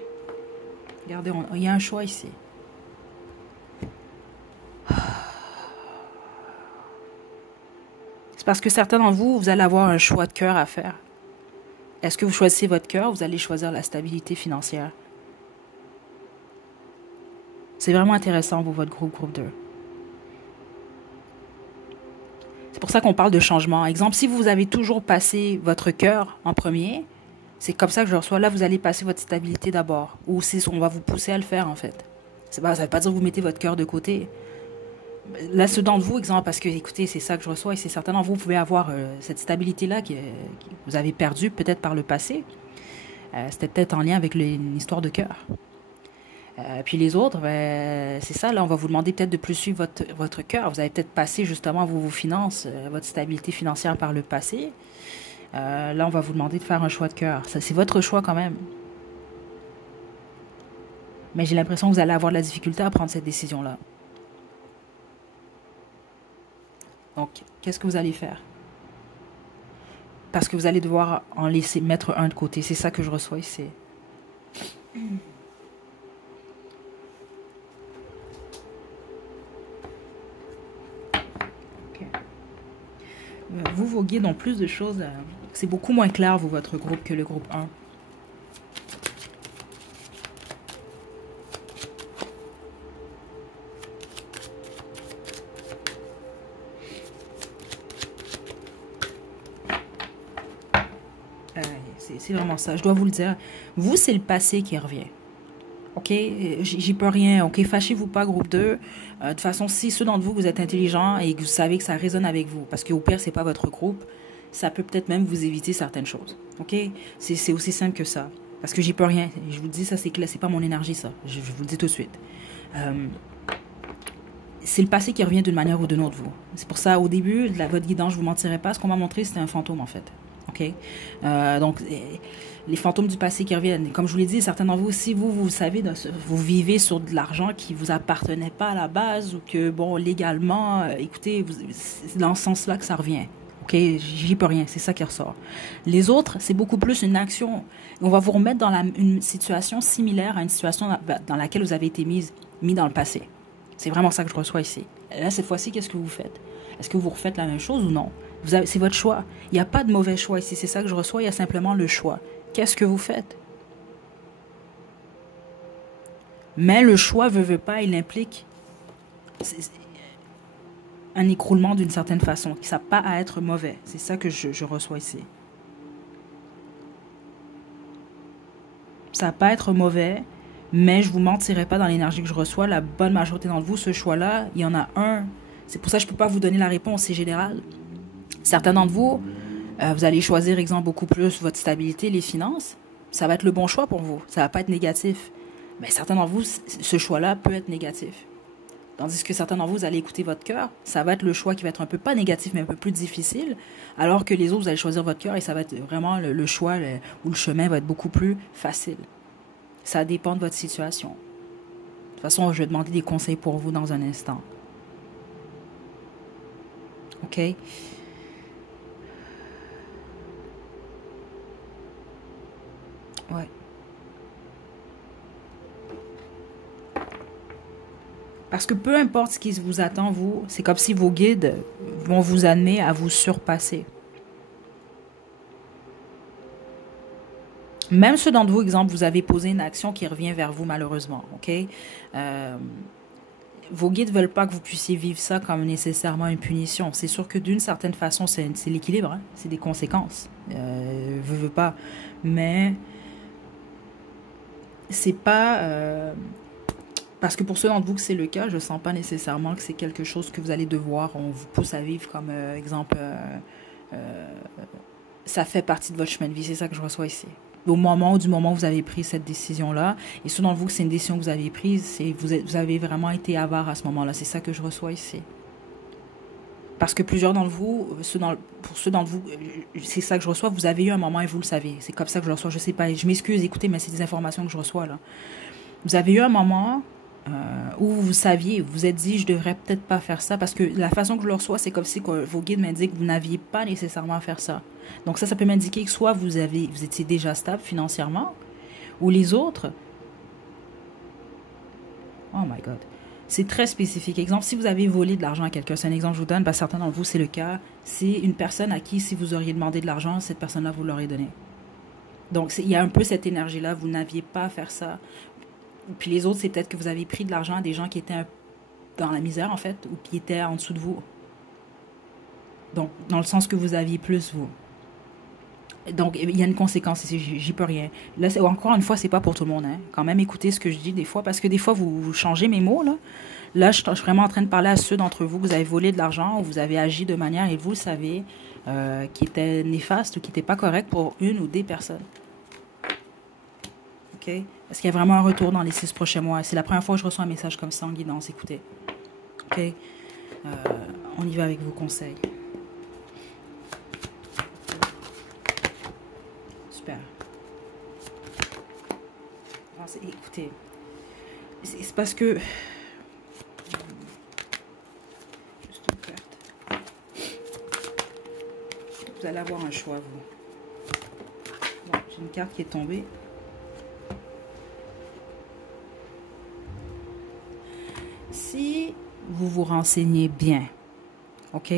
Regardez, il y a un choix ici. Parce que certains d'entre vous, vous allez avoir un choix de cœur à faire. Est-ce que vous choisissez votre cœur ou vous allez choisir la stabilité financière? C'est vraiment intéressant pour votre groupe 2. C'est pour ça qu'on parle de changement. Exemple, si vous avez toujours passé votre cœur en premier, c'est comme ça que je reçois. Là, vous allez passer votre stabilité d'abord. Ou c'est ce qu'on va vous pousser à le faire, en fait. Ça ne veut pas dire que vous mettez votre cœur de côté. Là, ceux d'entre vous, exemple, parce que, écoutez, c'est ça que je reçois, et c'est certain d'entre vous, vous pouvez avoir cette stabilité-là que vous avez perdue peut-être par le passé. C'était peut-être en lien avec une histoire de cœur. Puis les autres, c'est ça, là, on va vous demander peut-être de plus suivre votre cœur. Vous avez peut-être passé justement vos finances, votre stabilité financière par le passé. Là, on va vous demander de faire un choix de cœur. C'est votre choix quand même. Mais j'ai l'impression que vous allez avoir de la difficulté à prendre cette décision-là. Donc, qu'est-ce que vous allez faire? Parce que vous allez devoir en laisser mettre un de côté. C'est ça que je reçois ici. Okay. Vous, vos guides ont plus de choses. C'est beaucoup moins clair, vous, votre groupe, que le groupe 1. C'est vraiment ça, je dois vous le dire. Vous, c'est le passé qui revient. OK? J'y peux rien. OK? Fâchez-vous pas, groupe 2. De toute façon, si ceux d'entre vous, vous êtes intelligents et que vous savez que ça résonne avec vous, parce qu'au pire, c'est pas votre groupe, ça peut peut-être même vous éviter certaines choses. OK? C'est aussi simple que ça. Parce que j'y peux rien. Je vous dis, ça, c'est clair. C'est pas mon énergie, ça. Je vous le dis tout de suite. C'est le passé qui revient d'une manière ou d'une autre, vous. C'est pour ça, au début, votre guidance, je vous mentirai pas. Ce qu'on m'a montré, c'était un fantôme, en fait. OK? Donc, les fantômes du passé qui reviennent. Comme je vous l'ai dit, certains d'entre vous, si vous savez, vous vivez sur de l'argent qui ne vous appartenait pas à la base ou que, bon, légalement, écoutez, c'est dans ce sens-là que ça revient. OK? J'y peux rien. C'est ça qui ressort. Les autres, c'est beaucoup plus une action. On va vous remettre dans une situation similaire à une situation dans laquelle vous avez été mis dans le passé. C'est vraiment ça que je reçois ici. Là, cette fois-ci, qu'est-ce que vous faites? Est-ce que vous refaites la même chose ou non? C'est votre choix. Il n'y a pas de mauvais choix ici. C'est ça que je reçois. Il y a simplement le choix. Qu'est-ce que vous faites? Mais le choix veut pas, il implique un écroulement d'une certaine façon. Ça n'a pas à être mauvais. C'est ça que je reçois ici. Ça n'a pas à être mauvais, Mais je vous mentirai pas dans l'énergie que je reçois. La bonne majorité d'entre vous, ce choix-là, il y en a un. C'est pour ça que je ne peux pas vous donner la réponse, c'est général. Certains d'entre vous, vous allez choisir, exemple, beaucoup plus votre stabilité, les finances. Ça va être le bon choix pour vous. Ça va pas être négatif. Mais certains d'entre vous, ce choix-là peut être négatif. Tandis que certains d'entre vous, vous allez écouter votre cœur. Ça va être le choix qui va être un peu, pas négatif, mais un peu plus difficile. Alors que les autres, vous allez choisir votre cœur et ça va être vraiment le choix où le chemin va être beaucoup plus facile. Ça dépend de votre situation. De toute façon, je vais demander des conseils pour vous dans un instant. OK? Ouais. Parce que peu importe ce qui vous attend, vous, c'est comme si vos guides vont vous amener à vous surpasser. Même ceux d'entre vous, exemple, vous avez posé une action qui revient vers vous malheureusement, ok? Vos guides ne veulent pas que vous puissiez vivre ça comme nécessairement une punition. C'est sûr que d'une certaine façon, c'est l'équilibre, hein? C'est des conséquences. Veux pas. Mais c'est pas... parce que pour ceux d'entre vous que c'est le cas, je ne sens pas nécessairement que c'est quelque chose que vous allez devoir, on vous pousse à vivre comme exemple, ça fait partie de votre chemin de vie, c'est ça que je reçois ici. Au moment où vous avez pris cette décision-là, et ceux d'entre vous que c'est une décision que vous avez prise, c'est vous avez vraiment été avare à ce moment-là, c'est ça que je reçois ici. Parce que plusieurs d'entre vous, pour ceux d'entre vous, c'est ça que je reçois, vous avez eu un moment et vous le savez, c'est comme ça que je reçois, je sais pas, je m'excuse, écoutez, mais c'est des informations que je reçois là. Vous avez eu un moment où vous saviez, vous vous êtes dit, je devrais peut-être pas faire ça, parce que la façon que je le reçois, c'est comme si vos guides m'indiquent que vous n'aviez pas nécessairement à faire ça. Donc ça peut m'indiquer que soit vous étiez déjà stable financièrement, ou les autres. Oh my God. C'est très spécifique. Exemple, si vous avez volé de l'argent à quelqu'un, c'est un exemple que je vous donne, parce que certains d'entre vous, c'est le cas. C'est une personne à qui, si vous auriez demandé de l'argent, cette personne-là vous l'aurait donné. Donc, il y a un peu cette énergie-là, vous n'aviez pas à faire ça. Puis les autres, c'est peut-être que vous avez pris de l'argent à des gens qui étaient dans la misère, en fait, ou qui étaient en dessous de vous. Donc, dans le sens que vous aviez plus, vous. Donc, il y a une conséquence ici, j'y peux rien. Là, encore une fois, c'est pas pour tout le monde. Hein. Quand même, écoutez ce que je dis des fois, parce que des fois, vous changez mes mots. Là, je suis vraiment en train de parler à ceux d'entre vous que vous avez volé de l'argent, ou vous avez agi de manière, et vous le savez, qui était néfaste ou qui n'était pas correct pour une ou des personnes. OK? Parce qu'il y a vraiment un retour dans les 6 prochains mois. C'est la première fois que je reçois un message comme ça en guidance. Écoutez. OK? On y va avec vos conseils. Super. Écoutez. C'est parce que... Juste une carte. Vous allez avoir un choix, vous. Bon, j'ai une carte qui est tombée. Si vous vous renseignez bien, ok,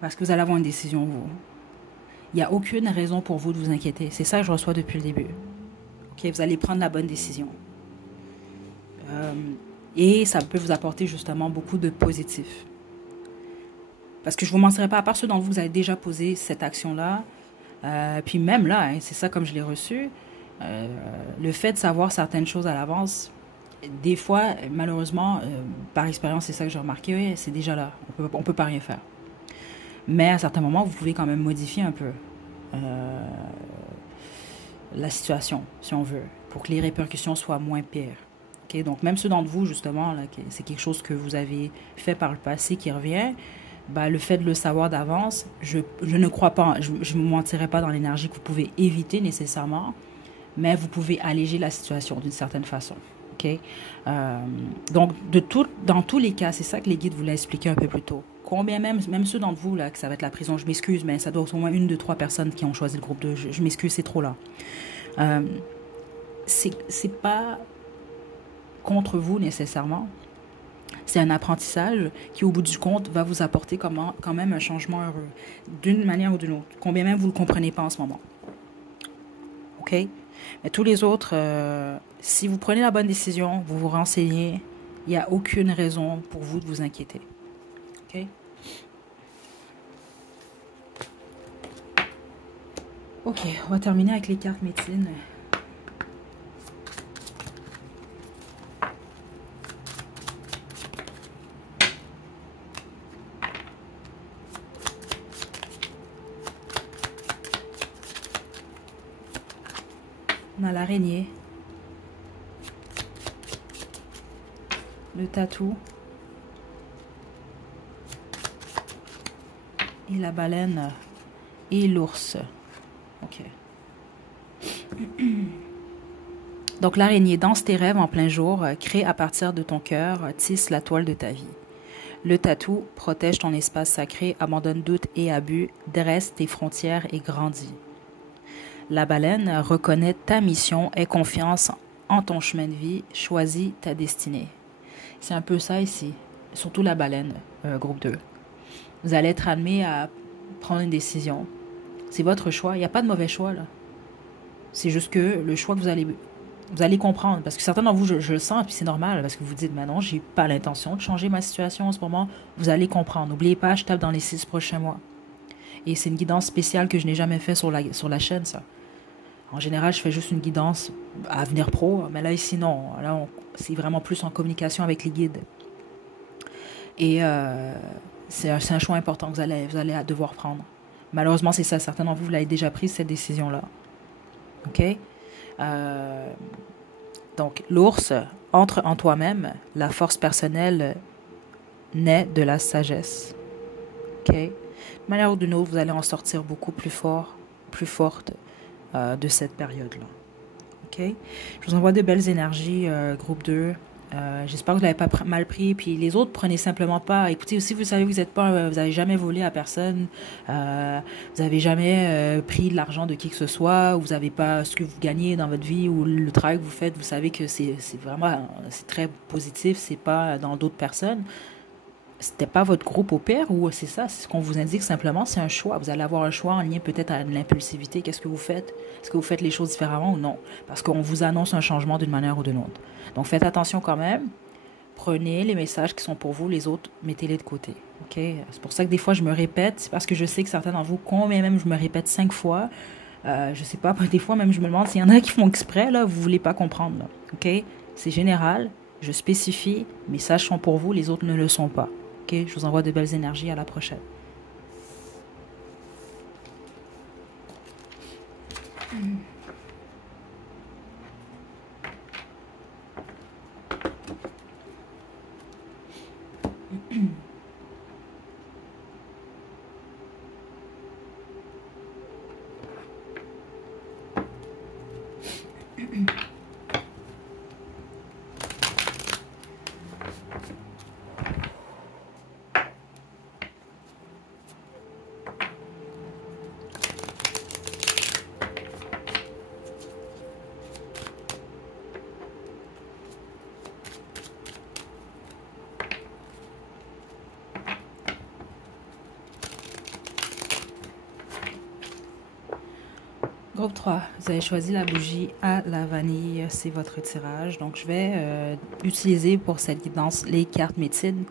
parce que vous allez avoir une décision, vous, il n'y a aucune raison pour vous de vous inquiéter. C'est ça que je reçois depuis le début. Ok, vous allez prendre la bonne décision. Et ça peut vous apporter justement beaucoup de positif. Parce que je ne vous mentirai pas, à part ceux d'entre vous, vous avez déjà posé cette action-là. Puis même là, hein, c'est ça comme je l'ai reçu. Le fait de savoir certaines choses à l'avance, des fois, malheureusement, par expérience, c'est ça que j'ai remarqué, oui, c'est déjà là. On peut pas rien faire. Mais à certains moments, vous pouvez quand même modifier un peu la situation, si on veut, pour que les répercussions soient moins pires. Okay? Donc, même ceux d'entre vous, justement, là, c'est quelque chose que vous avez fait par le passé qui revient, bah, le fait de le savoir d'avance, je ne crois pas, je ne me mentirai pas dans l'énergie que vous pouvez éviter nécessairement, mais vous pouvez alléger la situation d'une certaine façon. Okay? Donc, dans tous les cas, c'est ça que les guides voulaient expliquer un peu plus tôt. Combien même ceux d'entre vous, là, que ça va être la prison, je m'excuse, mais ça doit être au moins 1, 2, 3 personnes qui ont choisi le groupe 2. Je m'excuse, c'est trop là. C'est pas contre vous nécessairement. C'est un apprentissage qui, au bout du compte, va vous apporter quand même un changement heureux, d'une manière ou d'une autre. Combien même vous ne le comprenez pas en ce moment. OK? Mais tous les autres, si vous prenez la bonne décision, vous vous renseignez, il n'y a aucune raison pour vous de vous inquiéter. OK? OK, on va terminer avec les cartes médecine. On a l'araignée. Le tatou. Et la baleine. Et l'ours. Ok. Donc l'araignée danse tes rêves en plein jour, crée à partir de ton cœur, tisse la toile de ta vie. Le tatou protège ton espace sacré, abandonne doute et abus, dresse tes frontières et grandit. La baleine reconnaît ta mission, ait confiance en ton chemin de vie, choisit ta destinée. C'est un peu ça ici, surtout la baleine, groupe 2. Vous allez être amené à prendre une décision. C'est votre choix, il n'y a pas de mauvais choix là. C'est juste que le choix que vous allez comprendre, parce que certains d'entre vous, je le sens, et puis c'est normal, parce que vous dites, non, j'ai pas l'intention de changer ma situation en ce moment. Vous allez comprendre. N'oubliez pas, je tape dans les 6 prochains mois. Et c'est une guidance spéciale que je n'ai jamais fait sur la chaîne, ça. En général, je fais juste une guidance à Avenir Pro, mais là, ici, non. Là, c'est vraiment plus en communication avec les guides. Et c'est un choix important que vous allez devoir prendre. Malheureusement, c'est ça. Certains d'entre vous l'avez déjà pris, cette décision-là. OK? Donc, l'ours entre en toi-même. La force personnelle naît de la sagesse. OK? De manière ou d'une autre, vous allez en sortir beaucoup plus fort, plus forte de cette période-là. OK? Je vous envoie de belles énergies, groupe 2. J'espère que vous ne l'avez pas mal pris. Puis les autres, prenez simplement pas. Écoutez, si vous savez que vous n'avez jamais volé à personne, vous n'avez jamais pris de l'argent de qui que ce soit, ou vous n'avez pas ce que vous gagnez dans votre vie ou le travail que vous faites, vous savez que c'est très positif, c'est pas dans d'autres personnes. C'était pas votre groupe au pire, ou c'est ça, c'est ce qu'on vous indique simplement, c'est un choix. Vous allez avoir un choix en lien peut-être à l'impulsivité. Qu'est-ce que vous faites? Est-ce que vous faites les choses différemment ou non? Parce qu'on vous annonce un changement d'une manière ou d'une autre. Donc faites attention quand même. Prenez les messages qui sont pour vous, les autres, mettez-les de côté. OK? C'est pour ça que des fois je me répète, c'est parce que je sais que certains d'entre vous, combien même je me répète 5 fois, je sais pas, des fois même je me demande s'il y en a qui font exprès, là, vous voulez pas comprendre. Là. OK? C'est général, je spécifie, mes messages sont pour vous, les autres ne le sont pas. OK? Je vous envoie de belles énergies, à la prochaine. Groupe 3, vous avez choisi la bougie à la vanille, c'est votre tirage. Donc, je vais utiliser pour cette guidance les cartes médecine,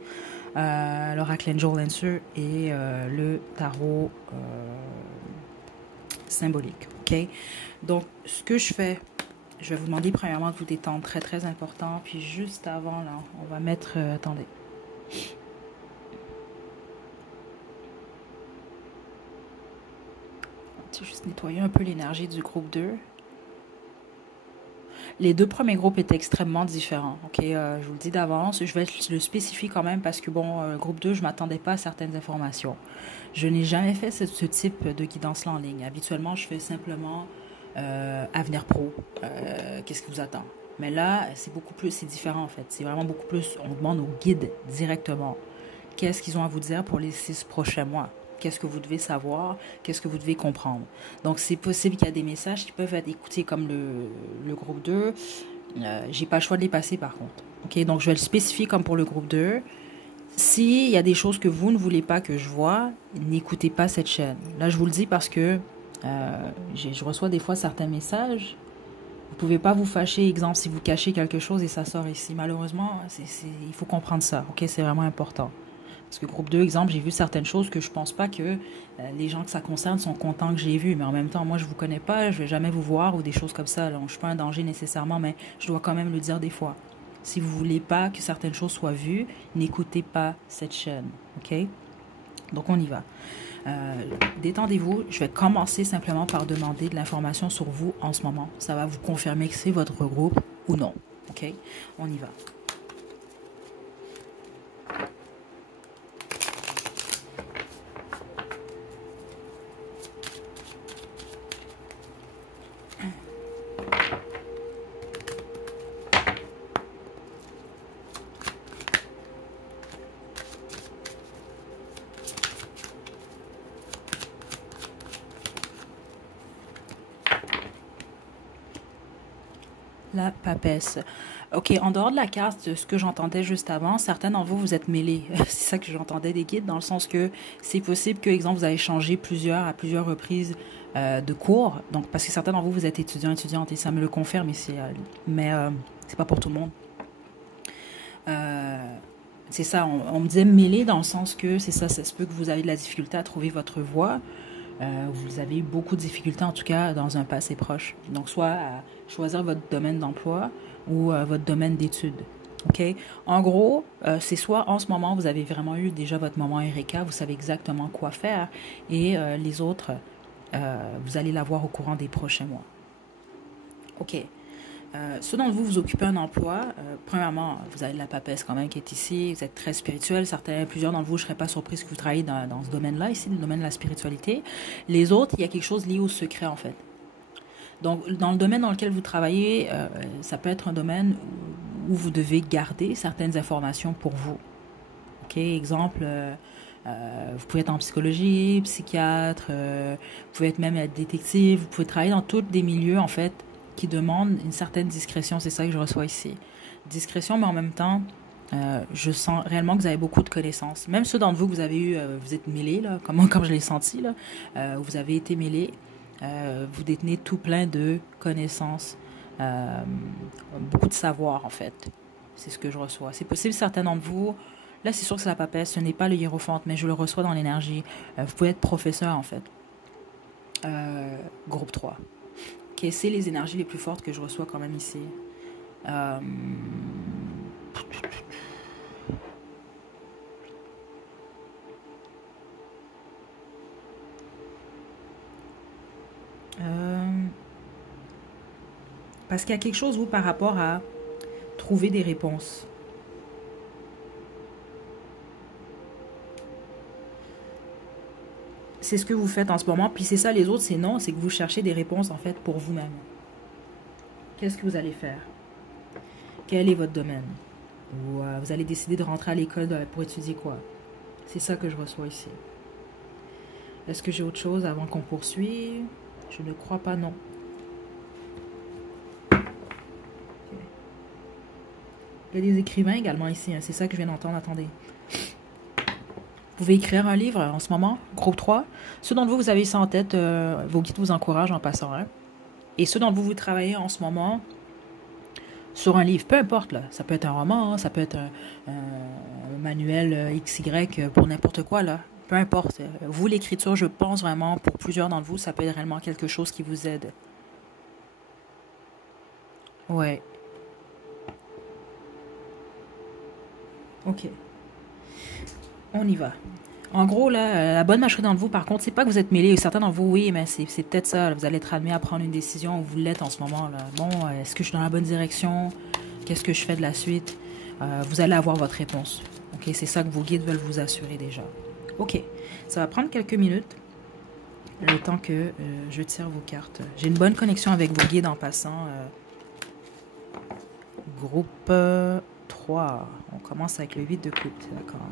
l'oracle Angel Answer et le tarot symbolique. OK? Donc, ce que je fais, je vais vous demander premièrement de vous détendre, très très important. Puis juste avant, là, on va mettre, attendez. Juste nettoyer un peu l'énergie du groupe 2. Les 2 premiers groupes étaient extrêmement différents. OK, je vous le dis d'avance. Je vais le spécifier quand même parce que, bon, groupe 2, je ne m'attendais pas à certaines informations. Je n'ai jamais fait ce type de guidance-là en ligne. Habituellement, je fais simplement Avenir Pro. Qu'est-ce qui vous attend? Mais là, c'est différent en fait. C'est vraiment beaucoup plus, on demande aux guides directement. Qu'est-ce qu'ils ont à vous dire pour les 6 prochains mois? Qu'est-ce que vous devez savoir? Qu'est-ce que vous devez comprendre? Donc, c'est possible qu'il y a des messages qui peuvent être écoutés comme le groupe 2. J'ai pas le choix de les passer, par contre. OK? Donc, je vais le spécifier comme pour le groupe 2. S'il y a des choses que vous ne voulez pas que je vois, n'écoutez pas cette chaîne. Là, je vous le dis parce que je reçois des fois certains messages. Vous ne pouvez pas vous fâcher, exemple, si vous cachez quelque chose et ça sort ici. Malheureusement, il faut comprendre ça. OK? C'est vraiment important. Parce que groupe 2, exemple, j'ai vu certaines choses que je pense pas que les gens que ça concerne sont contents que j'ai vu. Mais en même temps, moi, je vous connais pas, je vais jamais vous voir ou des choses comme ça. Donc, je suis pas un danger nécessairement, mais je dois quand même le dire des fois. Si vous voulez pas que certaines choses soient vues, n'écoutez pas cette chaîne. OK? Donc, on y va. Détendez-vous. Je vais commencer simplement par demander de l'information sur vous en ce moment. Ça va vous confirmer que c'est votre groupe ou non. OK? On y va. La papesse. OK, en dehors de la carte, ce que j'entendais juste avant, certains d'entre vous, vous êtes mêlés. C'est ça que j'entendais des guides, dans le sens que c'est possible que, exemple, vous avez changé à plusieurs reprises de cours. Donc, parce que certains d'entre vous, vous êtes étudiantes, et ça me le confirme ici. Mais c'est pas pour tout le monde. C'est ça, on me disait mêlé dans le sens que c'est ça se peut que vous avez de la difficulté à trouver votre voie. Vous avez eu beaucoup de difficultés, en tout cas, dans un passé proche. Donc, soit à choisir votre domaine d'emploi ou votre domaine d'études. OK? En gros, c'est soit en ce moment, vous avez vraiment eu déjà votre moment Eureka, vous savez exactement quoi faire, et les autres, vous allez l'avoir au courant des prochains mois. OK. Ceux d'entre vous, vous occupez un emploi. Premièrement, vous avez de la papesse quand même qui est ici. Vous êtes très spirituel. Plusieurs d'entre vous, je ne serais pas surprise que vous travaillez dans ce domaine-là, ici, le domaine de la spiritualité. Les autres, il y a quelque chose lié au secret, en fait. Donc, dans le domaine dans lequel vous travaillez, ça peut être un domaine où vous devez garder certaines informations pour vous. OK? Exemple, vous pouvez être en psychologie, psychiatre, vous pouvez être détective, vous pouvez travailler dans tous des milieux, en fait, qui demande une certaine discrétion. C'est ça que je reçois ici. Discrétion, mais en même temps, je sens réellement que vous avez beaucoup de connaissances. Même ceux d'entre vous que vous avez eu, vous êtes mêlés, là, comme je l'ai senti, là, vous avez été mêlés. Vous détenez tout plein de connaissances, beaucoup de savoir, en fait. C'est ce que je reçois. C'est possible, certains d'entre vous, là, c'est sûr que c'est la papesse, ce n'est pas le hiérophante, mais je le reçois dans l'énergie. Vous pouvez être professeur, en fait. Groupe 3. Okay, c'est les énergies les plus fortes que je reçois quand même ici. Parce qu'il y a quelque chose, vous, par rapport à trouver des réponses. C'est ce que vous faites en ce moment. Puis c'est ça, les autres, c'est non. C'est que vous cherchez des réponses, en fait, pour vous-même. Qu'est-ce que vous allez faire? Quel est votre domaine? Ou vous allez décider de rentrer à l'école pour étudier quoi? C'est ça que je reçois ici. Est-ce que j'ai autre chose avant qu'on poursuive? Je ne crois pas, non. Okay. Il y a des écrivains également ici. Hein. C'est ça que je viens d'entendre. Attendez. Vous pouvez écrire un livre en ce moment, groupe 3. Ceux d'entre vous, vous avez ça en tête, vos guides vous encouragent en passant. Hein? Et ceux d'entre vous, vous travaillez en ce moment sur un livre, peu importe. Là. Ça peut être un roman, hein, ça peut être un manuel XY pour n'importe quoi. Là. Peu importe. Vous, l'écriture, je pense vraiment, pour plusieurs d'entre vous, ça peut être réellement quelque chose qui vous aide. Ouais. OK. On y va. En gros, là, la bonne marcherie d'entre vous, par contre, c'est pas que vous êtes mêlés. Certains d'entre vous, oui, mais c'est peut-être ça. Là, vous allez être amené à prendre une décision où vous l'êtes en ce moment. Là. Bon, est-ce que je suis dans la bonne direction? Qu'est-ce que je fais de la suite? Vous allez avoir votre réponse. OK, c'est ça que vos guides veulent vous assurer déjà. OK, ça va prendre quelques minutes. Le temps que je tire vos cartes. J'ai une bonne connexion avec vos guides en passant. Groupe 3. On commence avec le 8 de coupe, d'accord.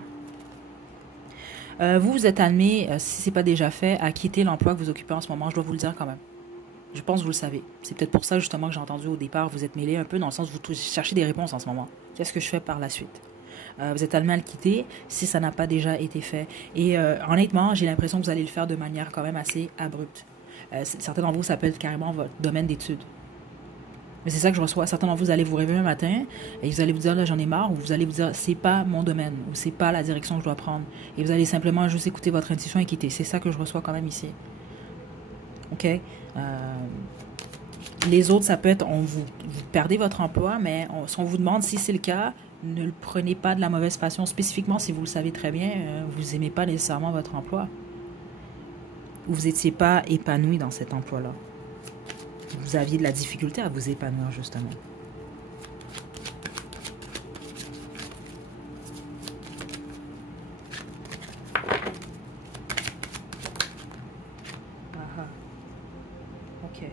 Vous êtes amené, si ce n'est pas déjà fait, à quitter l'emploi que vous occupez en ce moment. Je dois vous le dire quand même. Je pense que vous le savez. C'est peut-être pour ça justement que j'ai entendu au départ, vous êtes mêlé un peu dans le sens où vous cherchez des réponses en ce moment. Qu'est-ce que je fais par la suite? Vous êtes amené à le quitter si ça n'a pas déjà été fait. Et honnêtement, j'ai l'impression que vous allez le faire de manière quand même assez abrupte. Certains d'entre vous, ça peut être carrément votre domaine d'études. Mais c'est ça que je reçois. Certains d'entre vous, allez vous réveiller un matin et vous allez vous dire, là, j'en ai marre, ou vous allez vous dire, c'est pas mon domaine, ou c'est pas la direction que je dois prendre. Et vous allez simplement juste écouter votre intuition et quitter. C'est ça que je reçois quand même ici. OK? Les autres, ça peut être, vous perdez votre emploi, mais si on vous demande si c'est le cas, Ne le prenez pas de la mauvaise façon, spécifiquement si vous le savez très bien, vous n'aimez pas nécessairement votre emploi. Vous n'étiez pas épanoui dans cet emploi-là. Vous aviez de la difficulté à vous épanouir, justement. Ah, ok.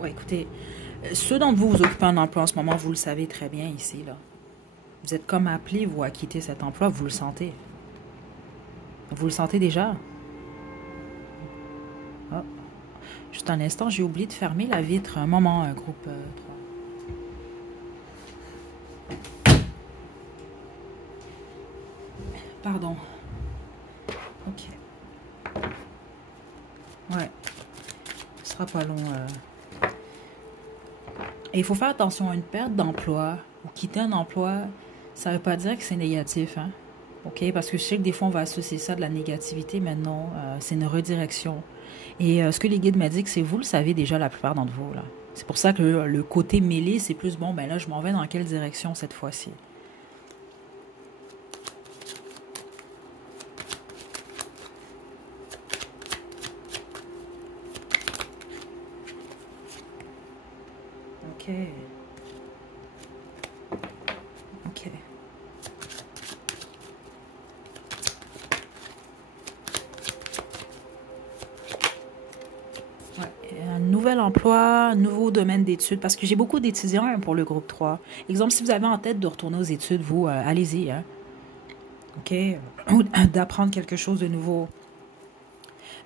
Ouais, écoutez, ceux d'entre vous, vous occupez un emploi en ce moment, vous le savez très bien ici, là. Vous êtes comme appelé, vous, à quitter cet emploi, vous le sentez. Vous le sentez déjà? Ah, juste un instant, j'ai oublié de fermer la vitre. Un moment, groupe 3. Pardon. Ok. Ouais, ce sera pas long. Et il faut faire attention à une perte d'emploi ou quitter un emploi. Ça ne veut pas dire que c'est négatif, hein? OK? Parce que je sais que des fois, on va associer ça de la négativité. Mais non, c'est une redirection. Et ce que les guides m'ont dit, c'est que vous le savez déjà, la plupart d'entre vous, là. C'est pour ça que le côté mêlé, c'est plus bon, ben là, je m'en vais dans quelle direction cette fois-ci? OK. OK. Ouais. Un nouvel emploi, un nouveau domaine d'études, parce que j'ai beaucoup d'étudiants hein, pour le groupe 3. Exemple, si vous avez en tête de retourner aux études, vous, allez-y, hein, OK? Ou d'apprendre quelque chose de nouveau.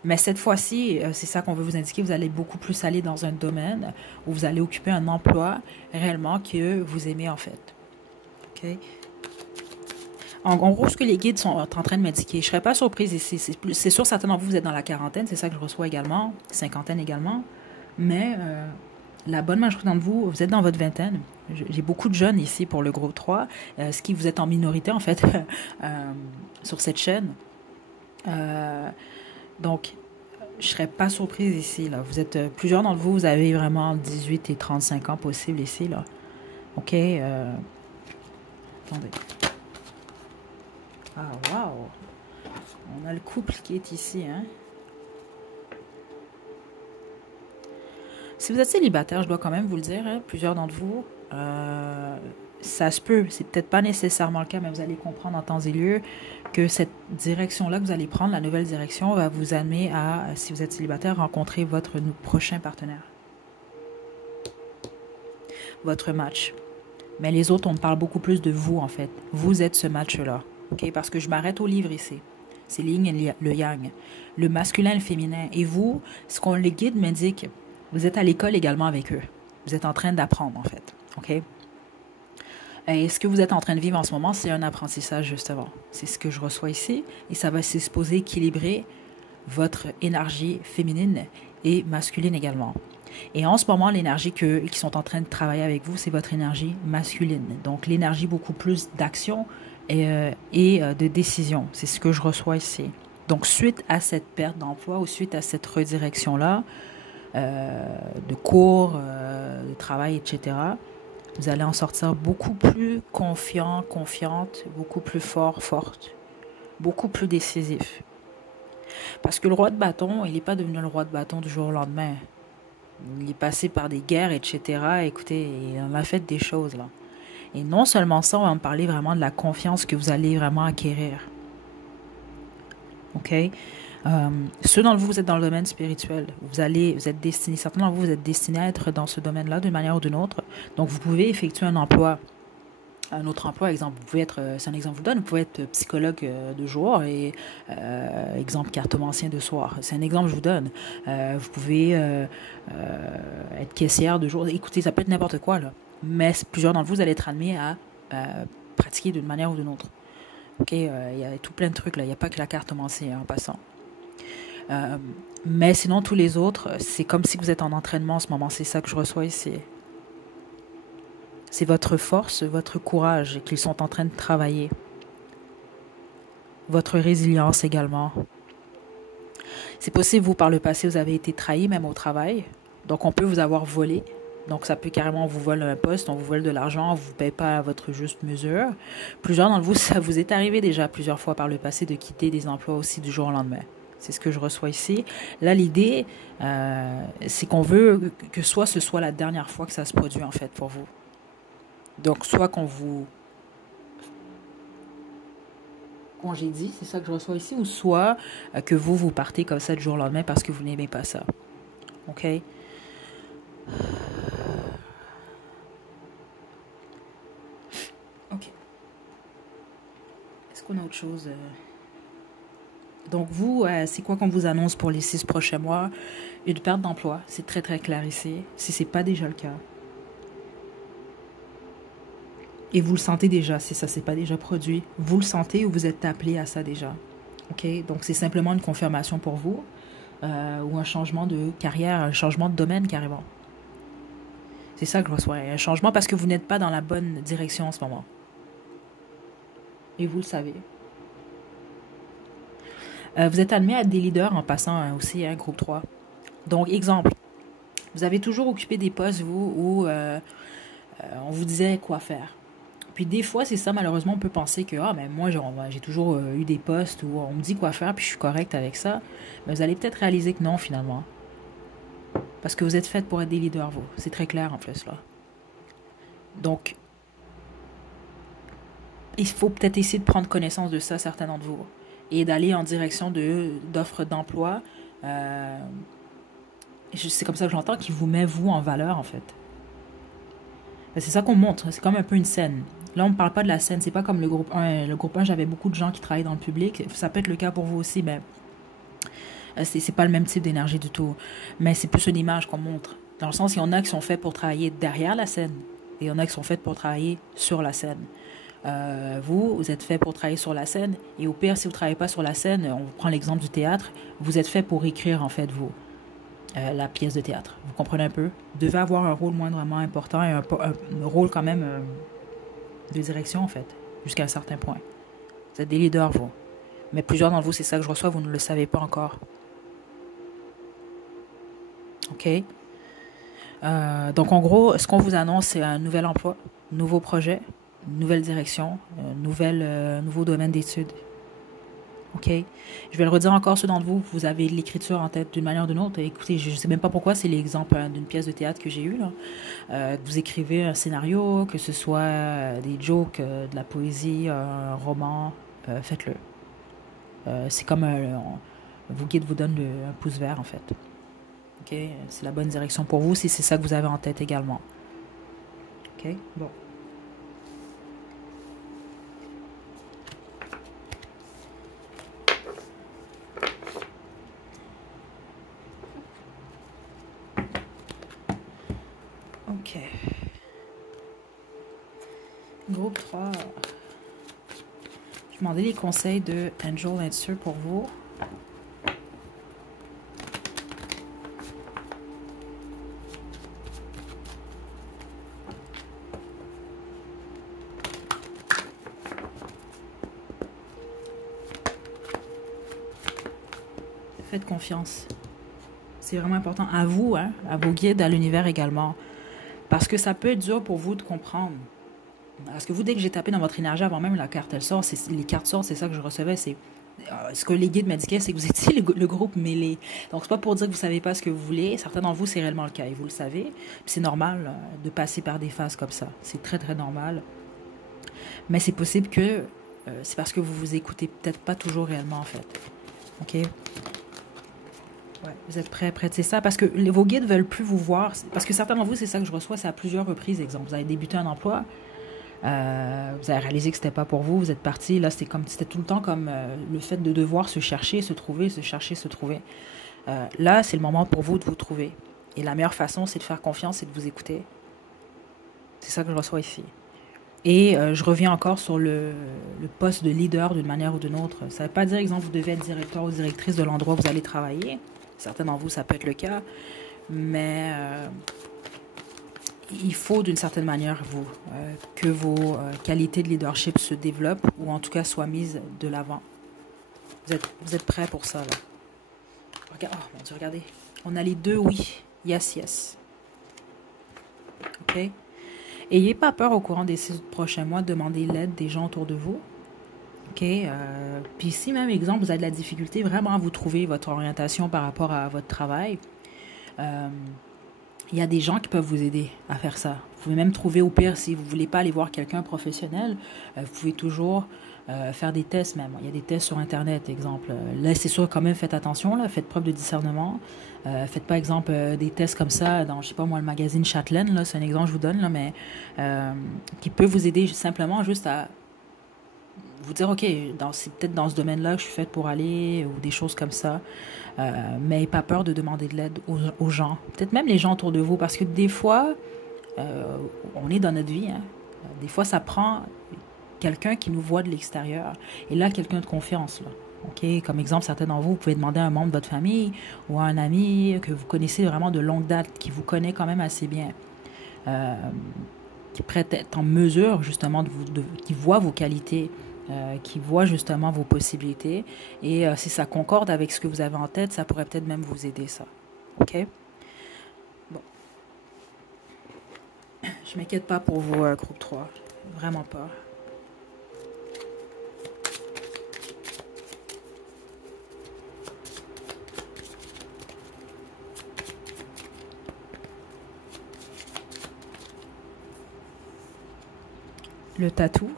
Mais cette fois-ci, c'est ça qu'on veut vous indiquer, vous allez beaucoup plus aller dans un domaine où vous allez occuper un emploi réellement que vous aimez en fait. OK? En gros, ce que les guides sont en train de m'indiquer, je ne serais pas surprise ici. C'est sûr, certains d'entre vous, vous êtes dans la quarantaine, c'est ça que je reçois également, cinquantaine également. Mais la bonne majorité d'entre vous, vous êtes dans votre vingtaine. J'ai beaucoup de jeunes ici pour le groupe 3, ce qui vous êtes en minorité en fait sur cette chaîne. Euh, donc, je ne serais pas surprise ici. Là. Vous êtes plusieurs d'entre vous, vous avez vraiment 18 et 35 ans possibles ici. Là. OK? Attendez. Ah, wow! On a le couple qui est ici, hein? Si vous êtes célibataire, je dois quand même vous le dire, hein, plusieurs d'entre vous, ça se peut, c'est peut-être pas nécessairement le cas, mais vous allez comprendre en temps et lieu que cette direction-là que vous allez prendre, la nouvelle direction, va vous amener à, si vous êtes célibataire, rencontrer votre prochain partenaire. Votre match. Mais les autres, on parle beaucoup plus de vous, en fait. Vous êtes ce match-là. OK? Parce que je m'arrête au livre ici. C'est le yin et le yang. Le masculin et le féminin. Et vous, ce qu'on les guide m'indique, vous êtes à l'école également avec eux. Vous êtes en train d'apprendre, en fait. OK? Et ce que vous êtes en train de vivre en ce moment, c'est un apprentissage, justement. C'est ce que je reçois ici. Et ça va se supposer équilibrer votre énergie féminine et masculine également. Et en ce moment, l'énergie qui sont en train de travailler avec vous, c'est votre énergie masculine. Donc, l'énergie beaucoup plus d'action et de décision. C'est ce que je reçois ici. Donc, suite à cette perte d'emploi ou suite à cette redirection-là, de cours, de travail, etc., vous allez en sortir beaucoup plus confiant, confiante, beaucoup plus fort, forte, beaucoup plus décisif. Parce que le roi de bâton, il n'est pas devenu le roi de bâton du jour au lendemain. Il est passé par des guerres, etc. Écoutez, il en a fait des choses, là. Et non seulement ça, on va me parler vraiment de la confiance que vous allez vraiment acquérir. OK? Ceux d'entre vous, vous êtes dans le domaine spirituel. Vous êtes destinés, certains d'entre vous, vous êtes destinés à être dans ce domaine-là d'une manière ou d'une autre. Donc, vous pouvez effectuer un emploi. Un autre emploi, exemple, vous pouvez être, c'est un exemple que je vous donne, vous pouvez être psychologue de jour et exemple cartomancien de soir. C'est un exemple que je vous donne. Vous pouvez être caissière de jour. Écoutez, ça peut être n'importe quoi, là. Mais plusieurs d'entre vous, vous allez être admis à pratiquer d'une manière ou d'une autre. OK, il y a tout plein de trucs, là. Il n'y a pas que la cartomancie, en passant. Mais sinon, tous les autres, c'est comme si vous êtes en entraînement en ce moment. C'est ça que je reçois ici. C'est votre force, votre courage qu'ils sont en train de travailler. Votre résilience également. C'est possible, vous, par le passé, vous avez été trahi, même au travail. Donc, on peut vous avoir volé. Donc, ça peut carrément vous voler un poste, on vous vole de l'argent, on ne vous paye pas à votre juste mesure. Plusieurs d'entre vous, ça vous est arrivé déjà plusieurs fois par le passé de quitter des emplois aussi du jour au lendemain. C'est ce que je reçois ici. Là, l'idée, c'est qu'on veut que soit ce soit la dernière fois que ça se produit, en fait, pour vous. Donc, soit qu'on vous congédie, c'est ça que je reçois ici, ou soit que vous partez comme ça du jour au lendemain parce que vous n'aimez pas ça. OK? OK. Est-ce qu'on a autre chose? Donc, vous, c'est quoi qu'on vous annonce pour les 6 prochains mois? Une perte d'emploi. C'est très, très clair ici, si ce n'est pas déjà le cas. Et vous le sentez déjà, si ça ne s'est pas déjà produit. Vous le sentez ou vous êtes appelé à ça déjà. OK? Donc, c'est simplement une confirmation pour vous ou un changement de carrière, un changement de domaine carrément. C'est ça que je reçois. Un changement parce que vous n'êtes pas dans la bonne direction en ce moment. Et vous le savez. Vous êtes admis à être des leaders en passant aussi un groupe 3. Donc, exemple, vous avez toujours occupé des postes, vous, où on vous disait quoi faire. Puis des fois, c'est ça, malheureusement, on peut penser que mais moi, j'ai toujours eu des postes où on me dit quoi faire, puis je suis correcte avec ça. Mais vous allez peut-être réaliser que non, finalement. Parce que vous êtes faite pour être des leaders, vous. C'est très clair, en plus, là. Donc, il faut peut-être essayer de prendre connaissance de ça, certains d'entre vous. Et d'aller en direction d'offres d'emploi. C'est comme ça que j'entends, qui vous met, vous, en valeur, en fait. C'est ça qu'on montre. C'est comme un peu une scène. Là, on ne parle pas de la scène. C'est pas comme le groupe 1. Le groupe 1, j'avais beaucoup de gens qui travaillent dans le public. Ça peut être le cas pour vous aussi, mais c'est pas le même type d'énergie du tout. Mais c'est plus une image qu'on montre. Dans le sens, il y en a qui sont faits pour travailler derrière la scène. Et il y en a qui sont faits pour travailler sur la scène. Vous êtes fait pour travailler sur la scène. Et au pire, si vous ne travaillez pas sur la scène, on prend l'exemple du théâtre, vous êtes fait pour écrire, en fait, vous. La pièce de théâtre. Vous comprenez un peu? Vous devez avoir un rôle moindrement important et un rôle quand même de direction, en fait, jusqu'à un certain point. Vous êtes des leaders, vous. Mais plusieurs d'entre vous, c'est ça que je reçois, vous ne le savez pas encore. OK? Donc, en gros, ce qu'on vous annonce, c'est un nouvel emploi, nouveau projet, nouvelle direction, nouveau domaine d'études. OK? Je vais le redire encore, ceux d'entre vous, vous avez l'écriture en tête d'une manière ou d'une autre. Écoutez, je ne sais même pas pourquoi, c'est l'exemple d'une pièce de théâtre que j'ai eue, là. Vous écrivez un scénario, que ce soit des jokes, de la poésie, un roman, faites-le. C'est comme vos guides vous donnent un pouce vert, en fait. OK? C'est la bonne direction pour vous si c'est ça que vous avez en tête également. OK? Bon. OK. Groupe 3. Je demandais les conseils de Angel Answer pour vous. Faites confiance. C'est vraiment important à vous, hein, à vos guides, à l'univers également. Parce que ça peut être dur pour vous de comprendre. Parce que vous, dès que j'ai tapé dans votre énergie, avant même la carte, elle sort, les cartes sortent, c'est ça que je recevais, c'est ce que les guides m'indiquaient, c'est que vous étiez le groupe mêlé. Donc, c'est pas pour dire que vous savez pas ce que vous voulez. Certains d'entre vous, c'est réellement le cas, et vous le savez. C'est normal de passer par des phases comme ça. C'est très, très normal. Mais c'est possible que c'est parce que vous vous écoutez peut-être pas toujours réellement, en fait. OK? Ouais, vous êtes prêts, c'est ça, parce que vos guides veulent plus vous voir. Parce que certains d'entre vous, c'est ça que je reçois, c'est à plusieurs reprises, exemple. Vous avez débuté un emploi, vous avez réalisé que c'était pas pour vous, vous êtes parti, là, c'était tout le temps comme le fait de devoir se chercher, se trouver, se chercher, se trouver. Là, c'est le moment pour vous de vous trouver. Et la meilleure façon, c'est de faire confiance et de vous écouter. C'est ça que je reçois ici. Et je reviens encore sur le poste de leader d'une manière ou d'une autre. Ça ne veut pas dire, exemple, vous devez être directeur ou directrice de l'endroit où vous allez travailler. Certains d'entre vous, ça peut être le cas. Mais il faut d'une certaine manière, que vos qualités de leadership se développent ou en tout cas soient mises de l'avant. Vous êtes prêts pour ça, là? Regarde, oh mon Dieu, regardez. On a les deux oui. Yes, yes. OK? Ayez pas peur au courant des 6 prochains mois de demander l'aide des gens autour de vous. OK? Puis si même, exemple, vous avez de la difficulté vraiment à vous trouver votre orientation par rapport à votre travail, il y a des gens qui peuvent vous aider à faire ça. Vous pouvez même trouver, au pire, si vous ne voulez pas aller voir quelqu'un professionnel, vous pouvez toujours faire des tests même. Il y a des tests sur Internet, exemple. Là, c'est sûr, quand même, faites attention, là, faites preuve de discernement. Faites pas, exemple, des tests comme ça dans, je sais pas moi, le magazine Chatelaine, là, c'est un exemple que je vous donne, là, mais qui peut vous aider simplement juste à vous dire, OK, c'est peut-être dans ce domaine-là que je suis faite pour aller, ou des choses comme ça. Mais pas peur de demander de l'aide aux gens. Peut-être même les gens autour de vous, parce que des fois, on est dans notre vie, hein. Des fois, ça prend quelqu'un qui nous voit de l'extérieur. Et là, quelqu'un de confiance, là. OK? Comme exemple, certains d'entre vous, vous pouvez demander à un membre de votre famille ou à un ami que vous connaissez vraiment de longue date, qui vous connaît quand même assez bien, qui pourrait être en mesure, justement, qui voit vos qualités, qui voit justement vos possibilités. Et si ça concorde avec ce que vous avez en tête, ça pourrait peut-être même vous aider, ça. OK? Bon. Je m'inquiète pas pour vous, groupe 3. Vraiment pas. Le tatou.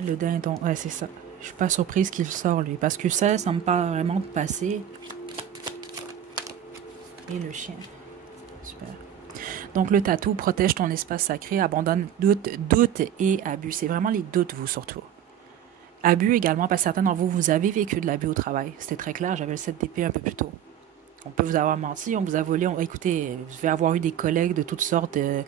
Le dindon. Ouais, c'est ça. Je suis pas surprise qu'il sort, lui. Parce que ça me parle vraiment de passé. Et le chien. Super. Donc, le tatou protège ton espace sacré, abandonne doute et abus. C'est vraiment les doutes, vous, surtout. Abus également, parce que certains d'entre vous, vous avez vécu de l'abus au travail. C'était très clair, j'avais le 7 d'épée un peu plus tôt. On peut vous avoir menti, on vous a volé. Écoutez, vous devez avoir eu des collègues de toutes sortes, des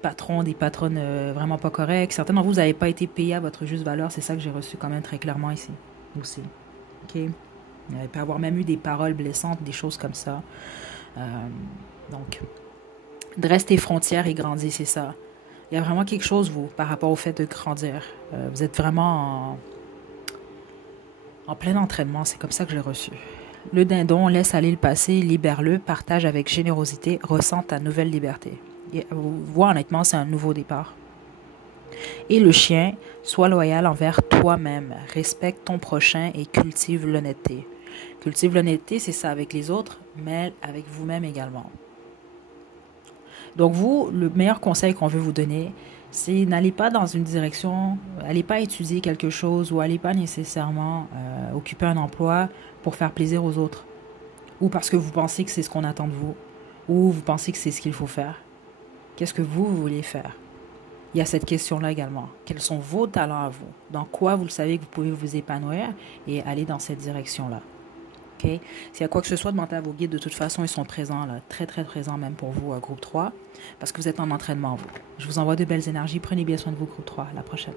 patrons, des patronnes vraiment pas corrects. Certains d'entre vous, vous n'avez pas été payés à votre juste valeur. C'est ça que j'ai reçu quand même très clairement ici. Aussi. OK? Il peut y avoir même eu des paroles blessantes, des choses comme ça. Donc, dresse tes frontières et grandis, c'est ça. Il y a vraiment quelque chose, vous, par rapport au fait de grandir. Vous êtes vraiment en plein entraînement. C'est comme ça que j'ai reçu. Le dindon, laisse aller le passé, libère-le, partage avec générosité, ressent ta nouvelle liberté. Vois, honnêtement, c'est un nouveau départ. Et le chien, sois loyal envers toi-même, respecte ton prochain et cultive l'honnêteté. Cultive l'honnêteté, c'est ça avec les autres, mais avec vous-même également. Donc vous, le meilleur conseil qu'on veut vous donner, c'est n'allez pas dans une direction, n'allez pas étudier quelque chose ou n'allez pas nécessairement occuper un emploi pour faire plaisir aux autres. Ou parce que vous pensez que c'est ce qu'on attend de vous. Ou vous pensez que c'est ce qu'il faut faire. Qu'est-ce que vous voulez faire? Il y a cette question-là également. Quels sont vos talents à vous? Dans quoi vous le savez que vous pouvez vous épanouir et aller dans cette direction-là? Okay? S'il y a quoi que ce soit, demandez à vos guides. De toute façon, ils sont présents, là, très, très présents même pour vous, groupe 3, parce que vous êtes en entraînement, vous. Je vous envoie de belles énergies. Prenez bien soin de vous, groupe 3. À la prochaine.